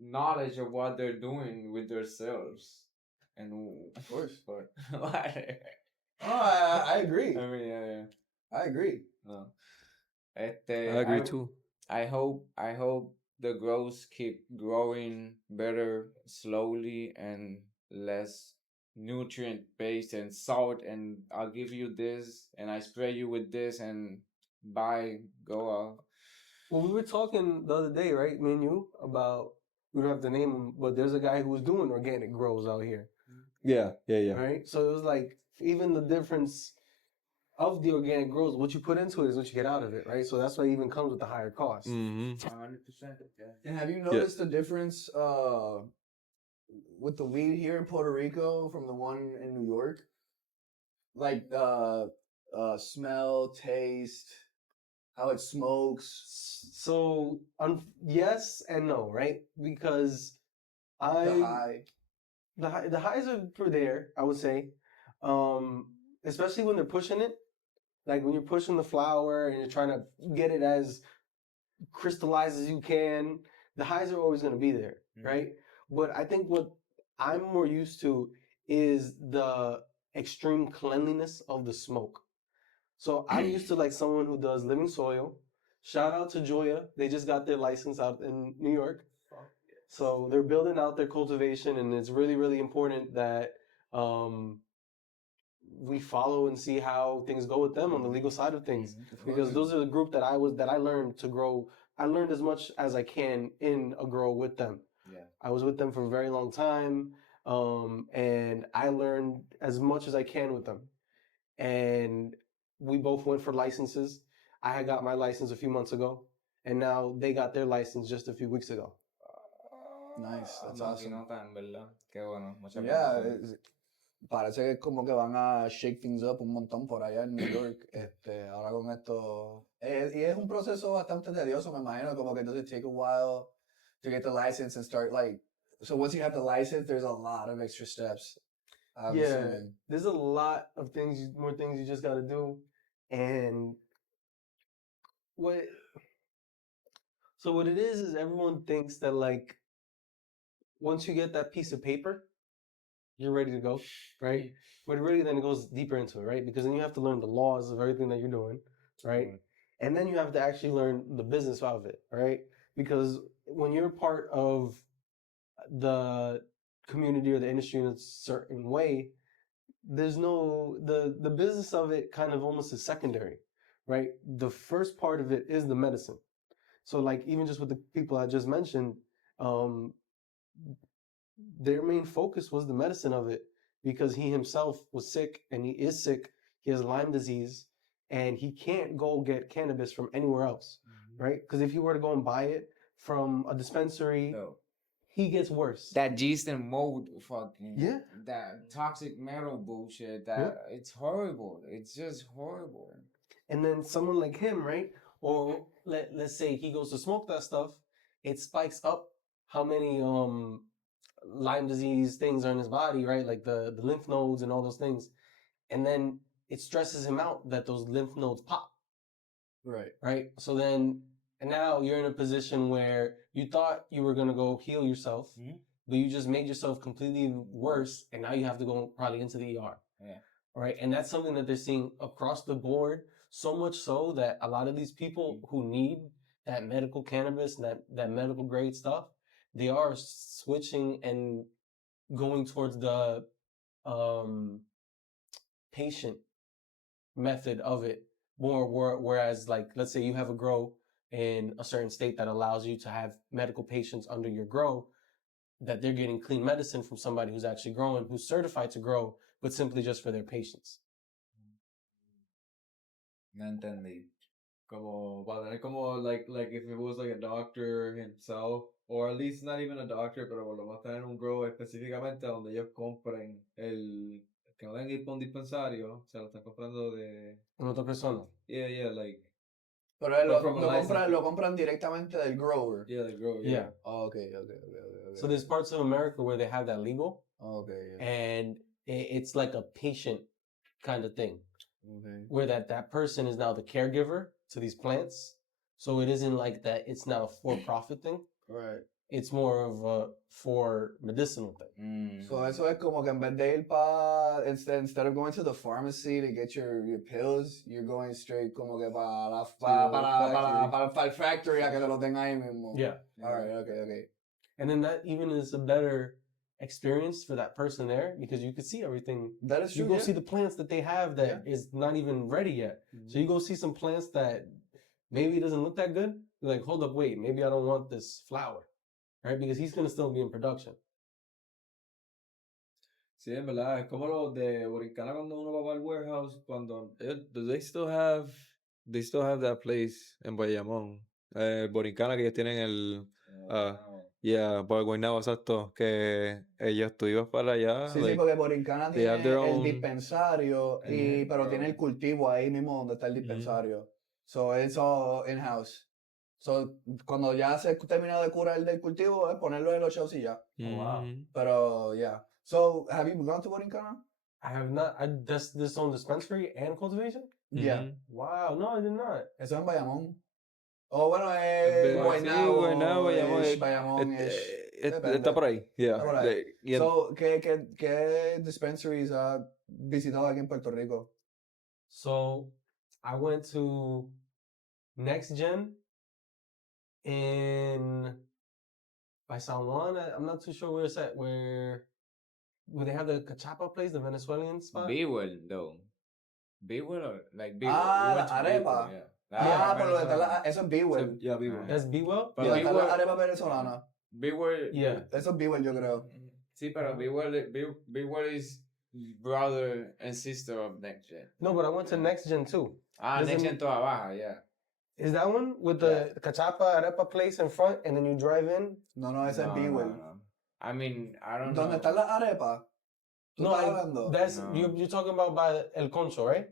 knowledge of what they're doing with their cells, and Of course. But I agree. I mean, yeah. I agree. No. I agree too. I hope the growth keep growing better slowly and less nutrient based and salt, and I'll give you this and I spray you with this and go out. Well, we were talking the other day, right, me and you, about, we don't have to name him, but there's a guy who was doing organic grows out here. Yeah. Right? So it was like, even the difference of the organic grows, what you put into it is what you get out of it, right? So that's why it even comes with the higher cost. 100%. Yeah. And have you noticed the difference with the weed here in Puerto Rico from the one in New York? Like smell, taste, how it smokes, So, yes and no, right? Because the high. the highs are there, I would say, especially when they're pushing it. Like when you're pushing the flower and you're trying to get it as crystallized as you can, the highs are always going to be there, right? But I think what I'm more used to is the extreme cleanliness of the smoke. So I'm used to like someone who does living soil. Shout out to Joya. They just got their license out in New York. So they're building out their cultivation, and it's really, really important that we follow and see how things go with them on the legal side of things. Because those are the group that I learned to grow. I learned as much as I can in a grow with them. Yeah. I was with them for a very long time, and I learned as much as I can with them. And we both went for licenses. I had got my license a few months ago, and now they got their license just a few weeks ago. Nice, that's awesome. Qué bueno. Muchas Yeah, bendiciones. parece que es como que van a shake things up un montón por allá en New York. Ahora con esto. Y es un proceso bastante tedioso, me imagino, como que does it take a while to get the license and start like. So once you have the license, there's a lot of extra steps. I'm assuming. There's a lot of things, more things you just got to do, and what it is everyone thinks that like once you get that piece of paper, you're ready to go, right? But really then it goes deeper into it, right? Because then you have to learn the laws of everything that you're doing, right? And then you have to actually learn the business of it, right? Because when you're part of the community or the industry in a certain way, there's no the business of it kind of almost is secondary, right? The first part of it is the medicine. So like even just with the people I just mentioned, their main focus was the medicine of it because he himself was sick and he is sick. He has Lyme disease and he can't go get cannabis from anywhere else, right? Because if he were to go and buy it from a dispensary, he gets worse. That yeast and mold fucking. Yeah. That toxic metal bullshit. It's horrible. It's just horrible. And then someone like him, right? Or let's say he goes to smoke that stuff, it spikes up how many Lyme disease things are in his body, right? Like the lymph nodes and all those things. And then it stresses him out that those lymph nodes pop. right? So then, and now you're in a position where you thought you were gonna go heal yourself, but you just made yourself completely worse, and now you have to go probably into the ER. Yeah. Right, and that's something that they're seeing across the board. So much so that a lot of these people who need that medical cannabis, that medical grade stuff, they are switching and going towards the patient method of it more. Whereas, like, let's say you have a grow in a certain state that allows you to have medical patients under your grow, that they're getting clean medicine from somebody who's actually growing, who's certified to grow, but simply just for their patients. No entendí. Como para tener como like if it was like a doctor himself, or at least not even a doctor, pero por lo menos tener un grow específicamente donde ellos compren el que no tengan que ir para un dispensario, se lo están comprando de Una otra persona. yeah like Pero lo compran directamente del grower. yeah the grower Yeah. Oh, okay. So there's parts of America where they have that legal. Okay. Yeah. And it's like a patient kind of thing. Okay. Where that person is now the caregiver to these plants. So it isn't like that it's now a for-profit thing. Right. It's more of a for medicinal thing. So eso es como que en vez de ir pa instead of going to the pharmacy to get your pills, you're going straight como que para el factory a que te lo tenga ahí mismo. Yeah. All right. Okay. And then that even is a better experience for that person there because you could see everything. That is true. You go see the plants that they have that is not even ready yet. So you go see some plants that maybe it doesn't look that good. You're like, hold up, wait, maybe I don't want this flower, right? Because he's gonna still be in production. Sí, en verdad, es como los de Borincana cuando uno va para el warehouse, cuando do they still have that place en Bayamón, Borincana que ellos tienen el por Guaynabo, exacto, que ellos tú ibas para allá. Sí, sí, porque Borincana tiene el dispensario, pero tiene el cultivo ahí mismo donde está el dispensario. So it's all in-house. So cuando ya se termina de curar el del cultivo, es ponerlo en los shelves y ya. Wow. Pero, yeah. So, have you gone to Borincana? I have not. Does this own dispensary and cultivation? Yeah. Wow, no, I did not. Eso en Bayamón. Oh, bueno, Guaynabo, Bayamón. Está por ahí. Yeah. Está por ahí. So, ¿qué dispensaries has visitado aquí en Puerto Rico? So, I went to Next Gen by San Juan. I'm not too sure where it's at. Where they have the cachapa place, the Venezuelan spot? B-Well, though. B-Well or like B-Well? La arepa. Pero eso es B-Well. Yeah, B-Well. That's B-Well? Yeah, está la arepa venezolana. B-Well. Yeah. Eso es B-Well, yo creo. Sí, pero B-Well is brother and sister of Next Gen. No, but I went to Next Gen too. Next Gen Toda Baja, yeah. Is that one with the cachapa arepa place in front and then you drive in? No, ese es B-Well. No. I mean, I don't know. ¿Dónde está la arepa? That's you're talking about by El Concho, right?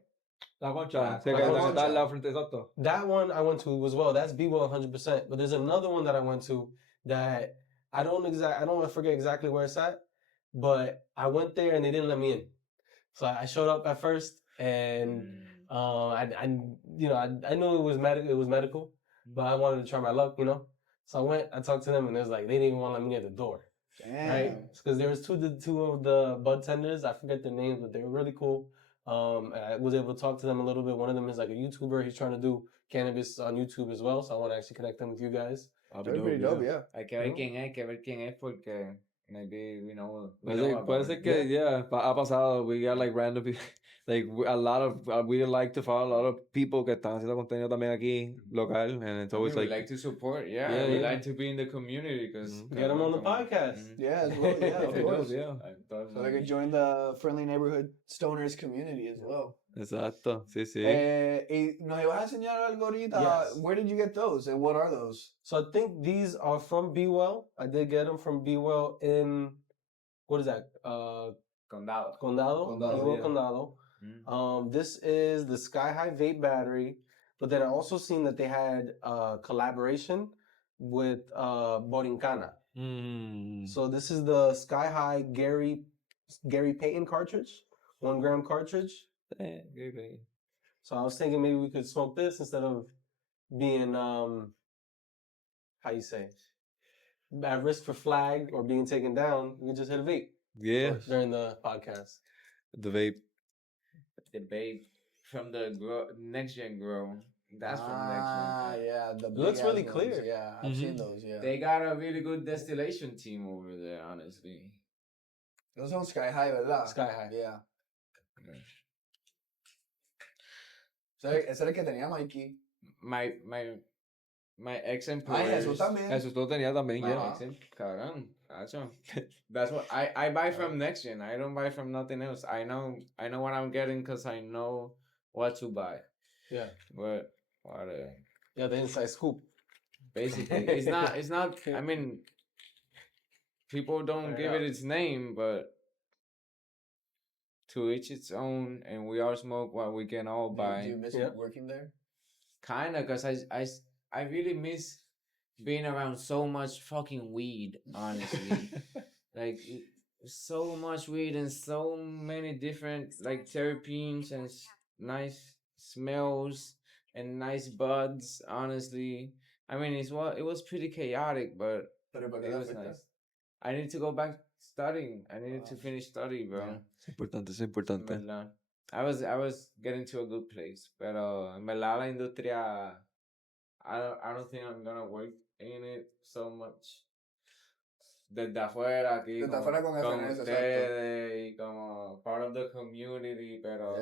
La Concha. Exacto. That one I went to as well. That's B-Well 100%. But there's another one that I went to that I don't forget exactly where it's at, but I went there and they didn't let me in. So I showed up at first and I knew it was medical, but I wanted to try my luck, you know. So I went, I talked to them, and it was like they didn't even want to let me near the door. Damn. Right? Because there was two of the bud tenders. I forget their names, but they were really cool. And I was able to talk to them a little bit. One of them is like a YouTuber. He's trying to do cannabis on YouTube as well. So I want to actually connect them with you guys. That'd be pretty dope, yeah. Hay que ver quién es, porque maybe we know. Puede ser que, yeah, ha pasado. We got like random people. Like a lot of we like to follow a lot of people que están haciendo contenido también aquí local, and it's always we like to support. We like to be in the community because get them on the podcast. Yeah, as well. Yeah, of course. Yeah. So they can join the Friendly Neighborhood Stoners community as well. Exacto, sí. Y nos ibas a enseñar algo ahorita. Yes. Where did you get those, and what are those? So I think these are from B-Well. I did get them from B-Well in what is that? Condado. B-Well Condado. This is the Sky High vape battery, but then I also seen that they had a collaboration with Borincana. So this is the Sky High Gary Payton cartridge, 1 gram cartridge. So I was thinking maybe we could smoke this instead of being how you say, at risk for flag or being taken down, you can just hit a vape Yeah, during the podcast. the vape. The babe from the next gen grow. That's from next gen. Yeah, the It looks big really ass clear. ones. Yeah, I've seen those. Yeah, They got a really good distillation team over there, honestly. those son Sky High, ¿verdad? Sky High. Yeah. Ese era el que tenía Mikey. My ex Ay, employers. Jesús también. Eso todo tenía también, My yeah. ex cabrón, cacho. That's what I buy from next gen. I don't buy from nothing else. I know what I'm getting because I know what to buy. Yeah. But whatever. Yeah, the inside scoop. Basically, it's not. I mean, people don't give it its name, but to each its own, and we all smoke what we can all buy. Do you miss working there? Kinda, because I really miss being around so much fucking weed, honestly. Like, so much weed and so many different, like, terpenes and nice smells and nice buds, honestly. I mean, it was pretty chaotic, but it was nice. I need to go back studying. I needed to finish studying, bro. Yeah. Es importante. ¿Verdad? I was getting to a good place, pero en verdad la industria, I don't think I'm gonna work in it so much. Desde afuera, aquí, Desde como, afuera con con FNS, ustedes y como part of the community, pero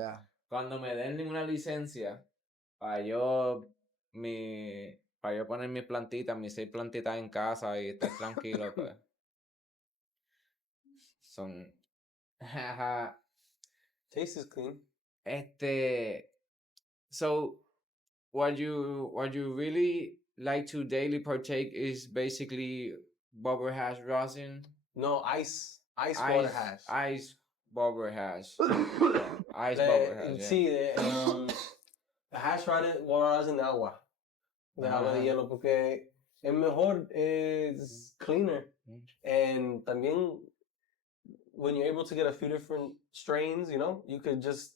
cuando me den una licencia para yo poner mis plantitas, mis 6 plantitas en casa y estar tranquilo, pues son Taste is clean. So what you really like to daily partake is basically bubble hash rosin. No, ice water hash. Ice bubble hash. Ice bubble hash. Sí, the hash water rosin de agua. De agua de hielo, porque es mejor, es cleaner. And también, when you're able to get a few different strains, you could just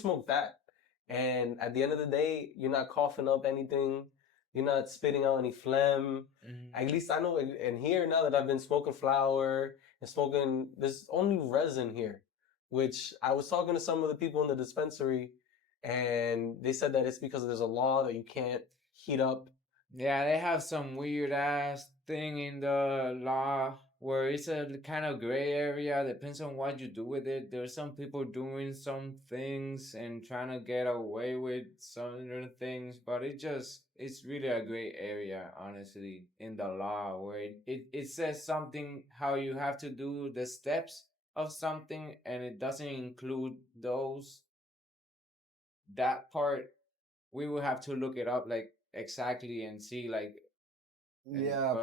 smoke that. And at the end of the day, you're not coughing up anything. You're not spitting out any phlegm. At least I know, and here, now that I've been smoking flower and smoking, there's only resin here, which I was talking to some of the people in the dispensary, and they said that it's because there's a law that you can't heat up. Yeah, they have some weird ass thing in the law where it's a kind of gray area. Depends on what you do with it. There's some people doing some things and trying to get away with certain things, but it's really a gray area, honestly, in the law where it says something how you have to do the steps of something, and it doesn't include that part. We will have to look it up like exactly and see like. Yeah,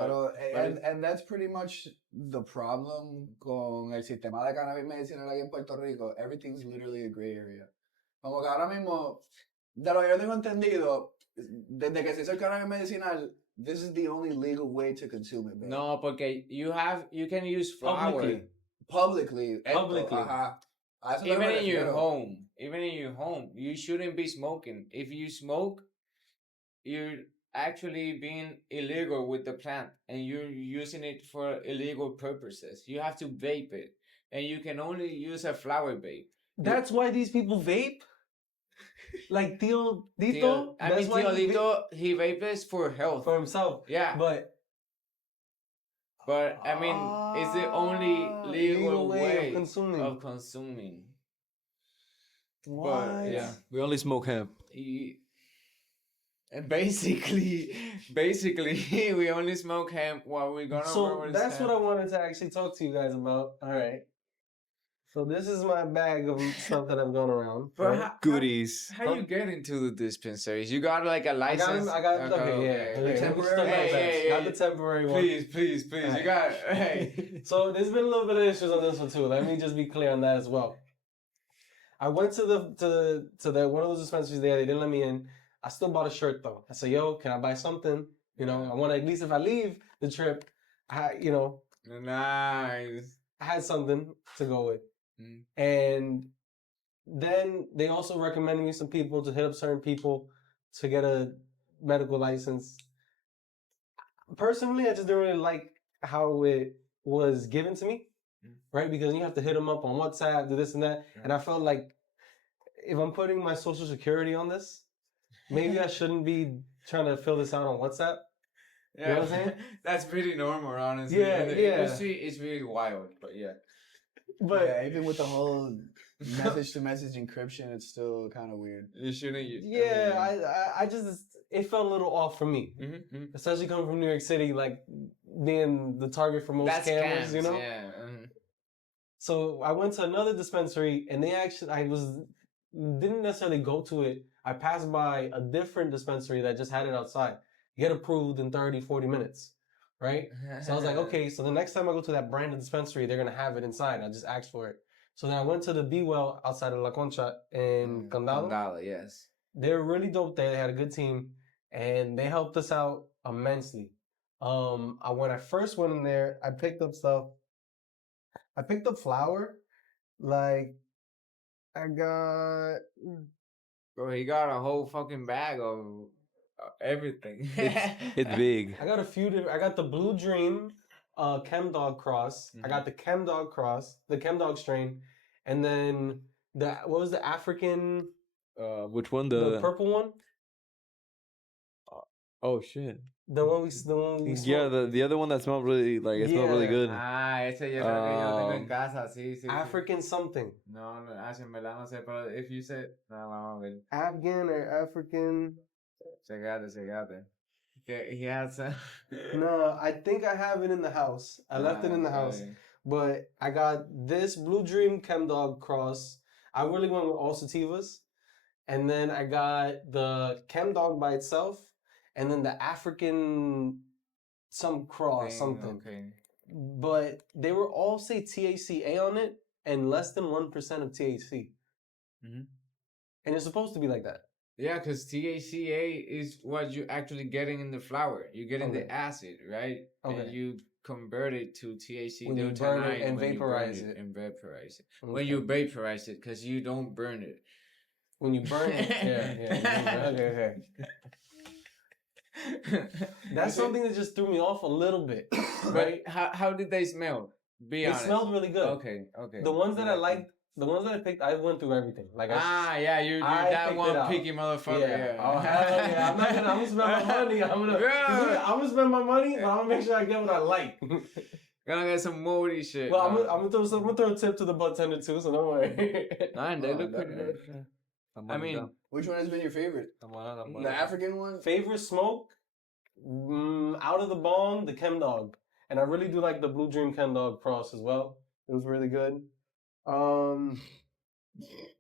and that's pretty much the problem con el sistema de cannabis medicinal aquí en Puerto Rico. Everything's literally a gray area. Como que ahora mismo, de lo que yo tengo entendido, desde que se hizo el cannabis medicinal, this is the only legal way to consume it, bro. No, porque you can use flower publicly. Even in your home, you shouldn't be smoking. If you smoke, you're actually being illegal with the plant and you're using it for illegal purposes. You have to vape it, and you can only use a flower vape. That's why these people vape? Like Tio Dito? Tio Dito, he vapes for health. For himself. Yeah. But I mean, it's the only legal way of consuming. What? But, yeah. We only smoke hemp. And basically, we only smoke hemp while we're gonna. So that's what I wanted to actually talk to you guys about. All right. So this is my bag of stuff that I've gone around. Right? Goodies. How you get into the dispensaries? You got like a license? I got okay. Temporary. Not the temporary one. Please. Right. You got hey. So there's been a little bit of issues on this one too. Let me just be clear on that as well. I went to the one of those dispensaries there. They didn't let me in. I still bought a shirt though. I said, "Yo, can I buy something? I want to at least if I leave the trip, Nice. I had something to go with." And then they also recommended me some people to hit up certain people to get a medical license. Personally, I just didn't really like how it was given to me, right? Because you have to hit them up on WhatsApp, do this and that. And I felt like if I'm putting my social security on this, maybe I shouldn't be trying to fill this out on WhatsApp. Yeah, You know what I'm saying? That's pretty normal, honestly. Yeah, In the yeah. industry, it's really wild, but yeah. But yeah, even with the whole message-to-message encryption, it's still kind of weird. You shouldn't. I just it felt a little off for me, especially coming from New York City, like being the target for most That's scammers, scams, you know. Yeah. So I went to another dispensary, and didn't necessarily go to it. I passed by a different dispensary that just had it outside. Get approved in 30, 40 minutes, right? So I was like, okay, so the next time I go to that branded dispensary, they're going to have it inside. I just asked for it. So then I went to the Be Well outside of La Concha in Condado. Condado, yes. They're really dope there. They had a good team, and they helped us out immensely. When I first went in there, I picked up stuff. I picked up flour. Like, I got... Bro, he got a whole fucking bag of everything. It's big. I got a few different... I got the Blue Dream Chem Dog Cross. I got the Chem Dog Cross, the Chem Dog strain. And then, what was the African... Which one? The purple one? Oh, shit. The one we Yeah, the other one that smelled really, like, it smelled really good. Ah, ese yo creo que yo lo tengo en casa, sí. African something. No, en verdad no sé, pero if you said, no, vamos a ver. Afghan or African. Checate. He has No, I think I have it in the house. I left it in the house. Okay. But I got this Blue Dream Chem Dog Cross. I really went with all sativas. And then I got the Chem Dog by itself. And then the African something. Okay. But they were all say THCA on it and less than 1% of THC. Mm-hmm. And it's supposed to be like that. Yeah, because THCA is what you're actually getting in the flower. You're getting the acid, right? Okay. And you convert it to THC when you burn it and vaporize it. Okay. When you vaporize it, because you don't burn it. When you burn it, yeah. Okay. That's something that just threw me off a little bit, right? How did they smell? Be honest. It smelled really good. Okay. The ones that I liked, the ones that I picked, I went through everything. Like you're that one picky motherfucker. Yeah. Oh, hell yeah. I'm gonna spend my money. I'm gonna spend my money, but I'm gonna make sure I get what I like. Gonna get some moldy shit. Well, I'm gonna throw a tip to the bartender too, so don't worry. They look pretty good. I mean, which one has been your favorite? The African one? Favorite smoke? Out of the bong, the Chem Dog. And I really do like the Blue Dream Chem Dog Cross as well. It was really good.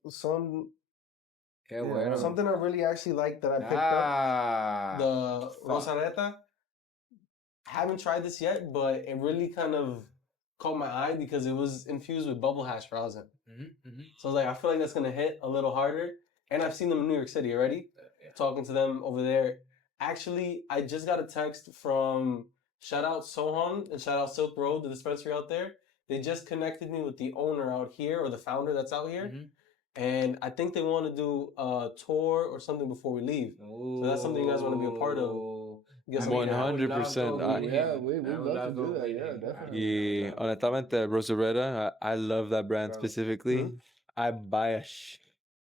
Something I really actually liked that I picked up. The Rosareta. Haven't tried this yet, but it really kind of caught my eye because it was infused with bubble hash rosin. So I was like, I feel like that's gonna hit a little harder. And I've seen them in New York City already. Talking to them over there. Actually, I just got a text from shout out Sohan and shout out Silk Road, the dispensary out there. They just connected me with the owner out here or the founder that's out here. And I think they want to do a tour or something before we leave. So that's something you guys want to be a part of. 100%. Yeah, we'd love to do that. Yeah, definitely. Y honestamente, Rosareta, I love that brand specifically. I buy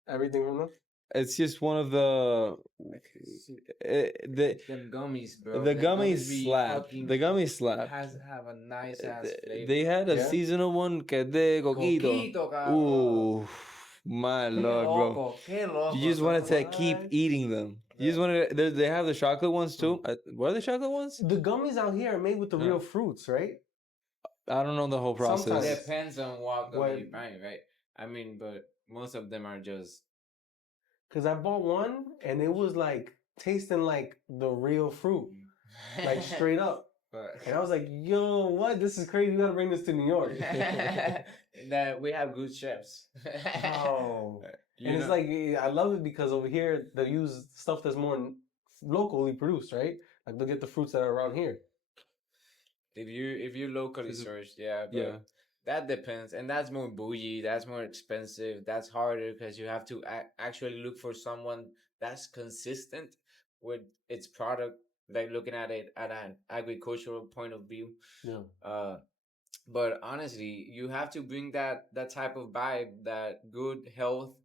everything from them. It's just one of the them gummies, bro. The gummies slap. The gummies slap. Have a nice ass flavor. They had a seasonal one que de coquito. Ooh, my lord, bro. You just wanted to keep eating them. You just wanted. They have the chocolate ones too. What are the chocolate ones? The gummies out here are made with the real fruits, right? I don't know the whole process. Sometimes it depends on what gummy you buy, right? I mean, but most of them are just. Cause I bought one and it was like tasting like the real fruit, like straight up. And I was like, "Yo, what? This is crazy. We gotta bring this to New York." That we have good chefs. Oh, and it's like I love it because over here they use stuff that's more locally produced, right? Like they'll get the fruits that are around here. If you locally sourced, yeah. That depends, and that's more bougie. That's more expensive. That's harder because you have to actually look for someone that's consistent. with its product, like looking at it at an agricultural point of view. Yeah. But honestly, you have to bring that type of vibe, that good health,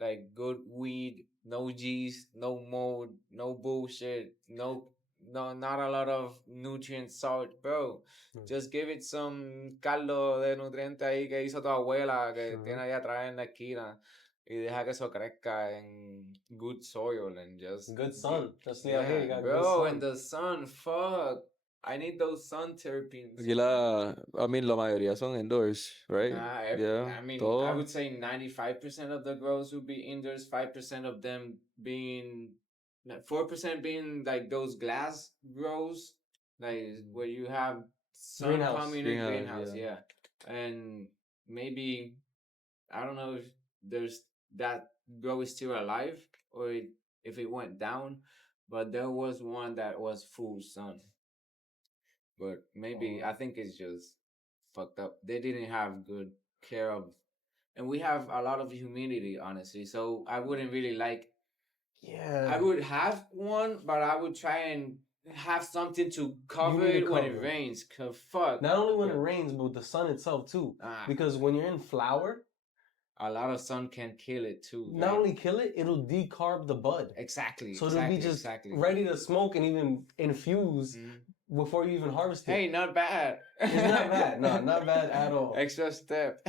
like good weed, no G's, no mold, no bullshit, no, not a lot of nutrient salt, bro. Just give it some caldo de nutriente ahí que hizo tu abuela, que tiene ahí atrás en la esquina, y deja que eso crezca en good soil and just Good sun. Just yeah, out here, you got bro, good sun. and the sun, fuck. I need those sun terpenes. Aquí I mean, la mayoría son indoors, right? Yeah, I mean, todo. I would say 95% of the grows would be indoors, 5% of them being, 4% being like those glass grows, like where you have sun Greenhouse. coming in, Greenhouse, greenhouse, yeah. And maybe, I don't know if there's that grow is still alive or if it went down, but there was one that was full sun. But maybe I think it's just fucked up. They didn't have good care of, and we have a lot of humidity, honestly. So I wouldn't really like. Yeah. I would have one, but I would try and have something to cover need to it when it cover it. rains. Cause fuck, Not only when it rains, but with the sun itself too. Because when you're in flower, a lot of sun can kill it too. not only kill it, it'll decarb the bud. Exactly. So it'll be just ready to smoke and even infuse before you even harvest it. Hey, not bad. It's not bad. No, not bad at all. Extra step.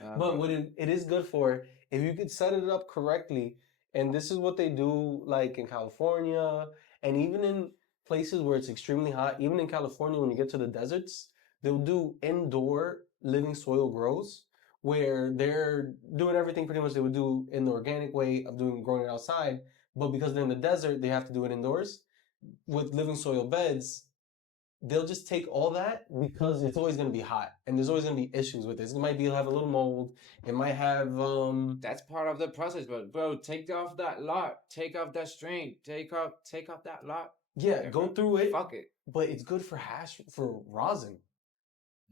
But what it is good for, if you could set it up correctly, and this is what they do like in California, and even in places where it's extremely hot, even in California when you get to the deserts, they'll do indoor living soil grows where they're doing everything pretty much they would do in the organic way of growing it outside, but because they're in the desert, they have to do it indoors. With living soil beds, they'll just take all that because it's always going to be hot and there's always going to be issues with this. It might have a little mold. It might have That's part of the process, but bro, take off that lot, take off that strain, take off that lot. Yeah, go through it. Fuck it. But it's good for rosin.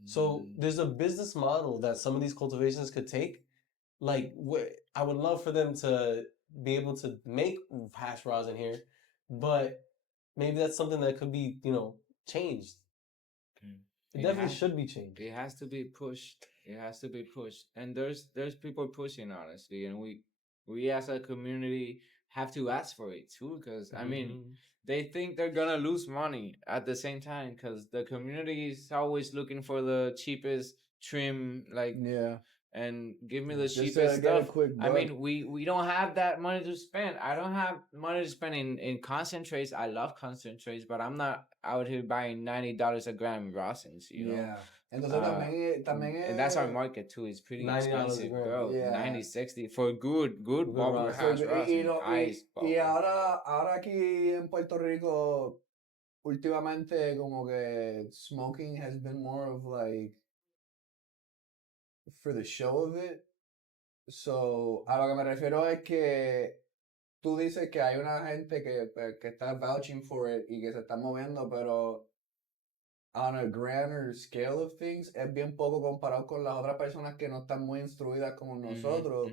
So there's a business model that some of these cultivations could take. Like, I would love for them to be able to make hash rosin here, but maybe that's something that could be, changed. It definitely should be changed. It has to be pushed. It has to be pushed. And there's people pushing, honestly, and we as a community have to ask for it too, because I mean, they think they're gonna lose money at the same time, because the community is always looking for the cheapest trim, like and give me the cheapest stuff. I mean, we don't have that money to spend. I don't have money to spend in concentrates. I love concentrates, but I'm not out here buying $90 a gram rosins, you know. Yeah. Entonces también and that's our market too. It's pretty expensive, bro. Yeah. 90, 60 for good bubble hash rosin. Y ahora aquí en Puerto Rico, últimamente como que smoking has been more of like for the show of it. So, a lo que me refiero es que tú dices que hay una gente que está vouching for it y que se está moviendo, pero on a grander scale of things es bien poco comparado con las otras personas que no están muy instruidas como nosotros,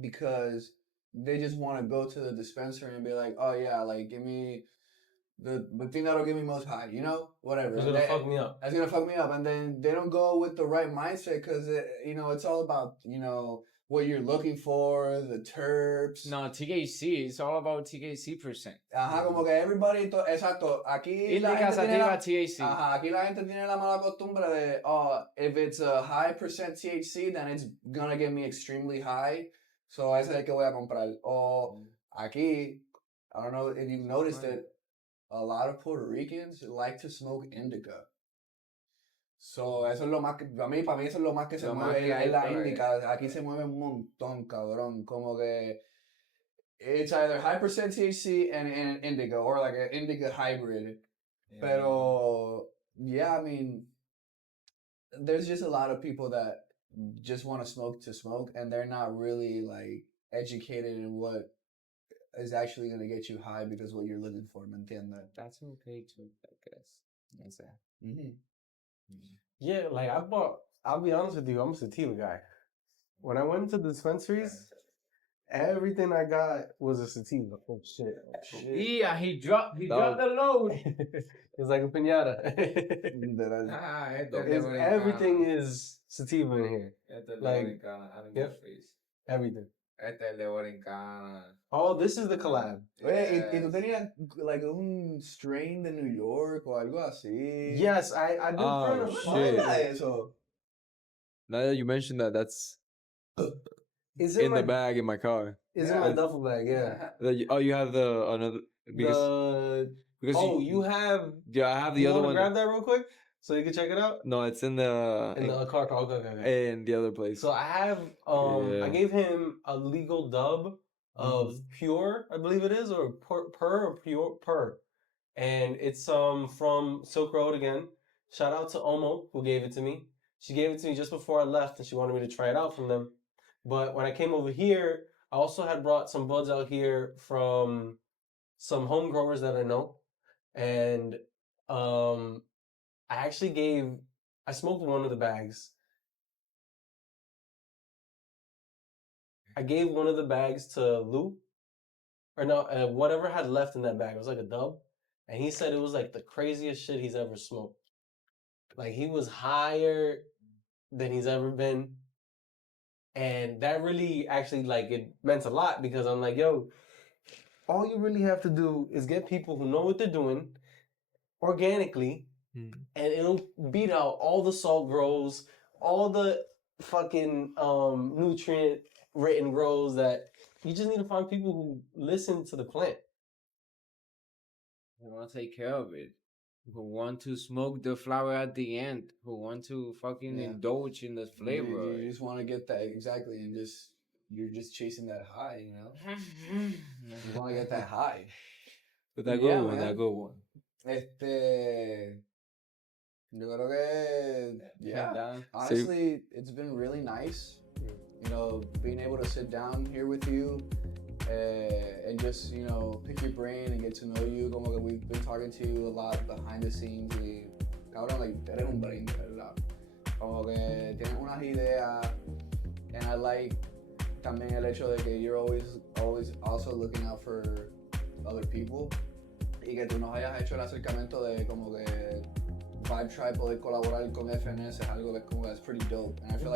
because they just want to go to the dispensary and be like, oh yeah, like give me the thing that'll give me most high, whatever. It's gonna fuck me up. That's gonna fuck me up, and then they don't go with the right mindset because it's all about what you're looking for, the terps. No, THC. It's all about THC percent. Ajá, como que everybody, exacto. Aquí Indica sativa THC. Ajá, aquí la gente tiene la mala costumbre de, if it's a high percent THC, then it's gonna get me extremely high. So ese es el que voy a comprar. O aquí, I don't know if you've noticed it, a lot of Puerto Ricans like to smoke indica. So, eso es lo más que, para mí eso es lo más que se mueve en la indica. Aquí se mueve un montón, cabrón. Como que it's either high percent THC and an indica, or like an indica hybrid. Yeah. Pero, yeah, I mean, there's just a lot of people that just want to smoke, and they're not really like educated in what is actually going to get you high because what you're looking for, ¿me entiendes? That's okay too, I guess. That's that. Yeah, like I'll be honest with you, I'm a sativa guy. When I went to the dispensaries, Everything I got was a sativa. Oh shit. Yeah, he dropped the load. It's like a piñata. Everything is sativa in here. Like, yep. Everything. Oh, this is the collab. Oye, ¿y tú tenías like un strain de New York o algo así? Yes, I do. Oh, shit. Eso. Now that you mentioned that, that's Is in the bag in my car. It's in my duffel bag, yeah. You have the another because you have. Yeah, I have the You other want to one. grab that real quick so you can check it out? No, it's in the car. Okay. in the other place. So I have I gave him a legal dub of Pure, I believe it is, or Pur, and it's from Silk Road again. Shout out to Omo who gave it to me. She gave it to me just before I left, and she wanted me to try it out from them. But when I came over here, I also had brought some buds out here from some home growers that I know, and I smoked one of the bags. I gave one of the bags to Lou, or no, whatever had left in that bag. It was like a dub, and he said it was like the craziest shit he's ever smoked. Like he was higher than he's ever been, and that really actually like it meant a lot because I'm like, yo, all you really have to do is get people who know what they're doing organically, and it'll beat out all the salt grows, all the fucking nutrient written grows that you just need to find people who listen to the plant. Who want to take care of it. Who want to smoke the flower at the end. Who want to fucking indulge in the flavor. You just want to get that, exactly, and you're just chasing that high, you know? You want to get that high. But that good one, that good one. Yo creo que, yeah. Honestly, it's been really nice, you know, being able to sit down here with you and just, you know, pick your brain and get to know you. Como que we've been talking to you a lot behind the scenes. Y, cabrón, like, eres un brain, ¿verdad? Como que tienes unas ideas, and I like también el hecho de que you're always also looking out for other people. Y que tú nos hayas hecho el acercamiento de como que Vibe Tribe poder colaborar con FNS es algo that that's pretty dope. And I feel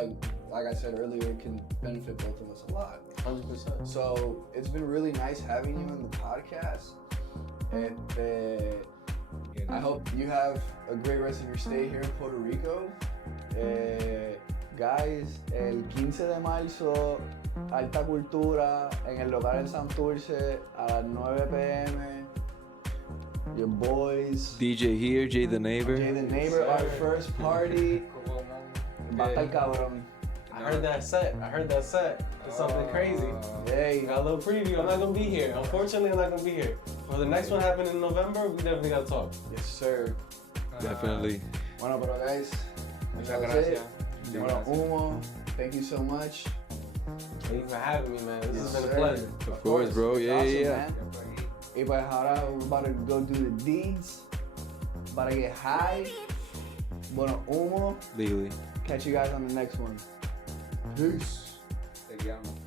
like I said earlier, it can benefit both of us a lot. 100%. So it's been really nice having you in the podcast. I hope you have a great rest of your stay here in Puerto Rico. Guys, el 15 de marzo, Alta Cultura, en el local del Santurce, a las 9 p.m. Your boys. DJ here, Jay the Neighbor. Jay the Neighbor, our first party. Va a estar cabrón. I heard that set. It's something crazy. Hey. Got a little preview. I'm not going to be here. Unfortunately, I'm not going to be here. For the next one happening in November, we definitely got to talk. Yes, sir. Definitely. Bueno, pero guys, Muchas gracias. Bueno, Humo, thank you so much. Thank you for having me, man. This has been a pleasure. Of course, bro. Yeah. Man. Y pues ahora we're about to go do the deeds. About to get high. Bueno, Humo. Legally. Catch you guys on the next one. Peace. Te llamo.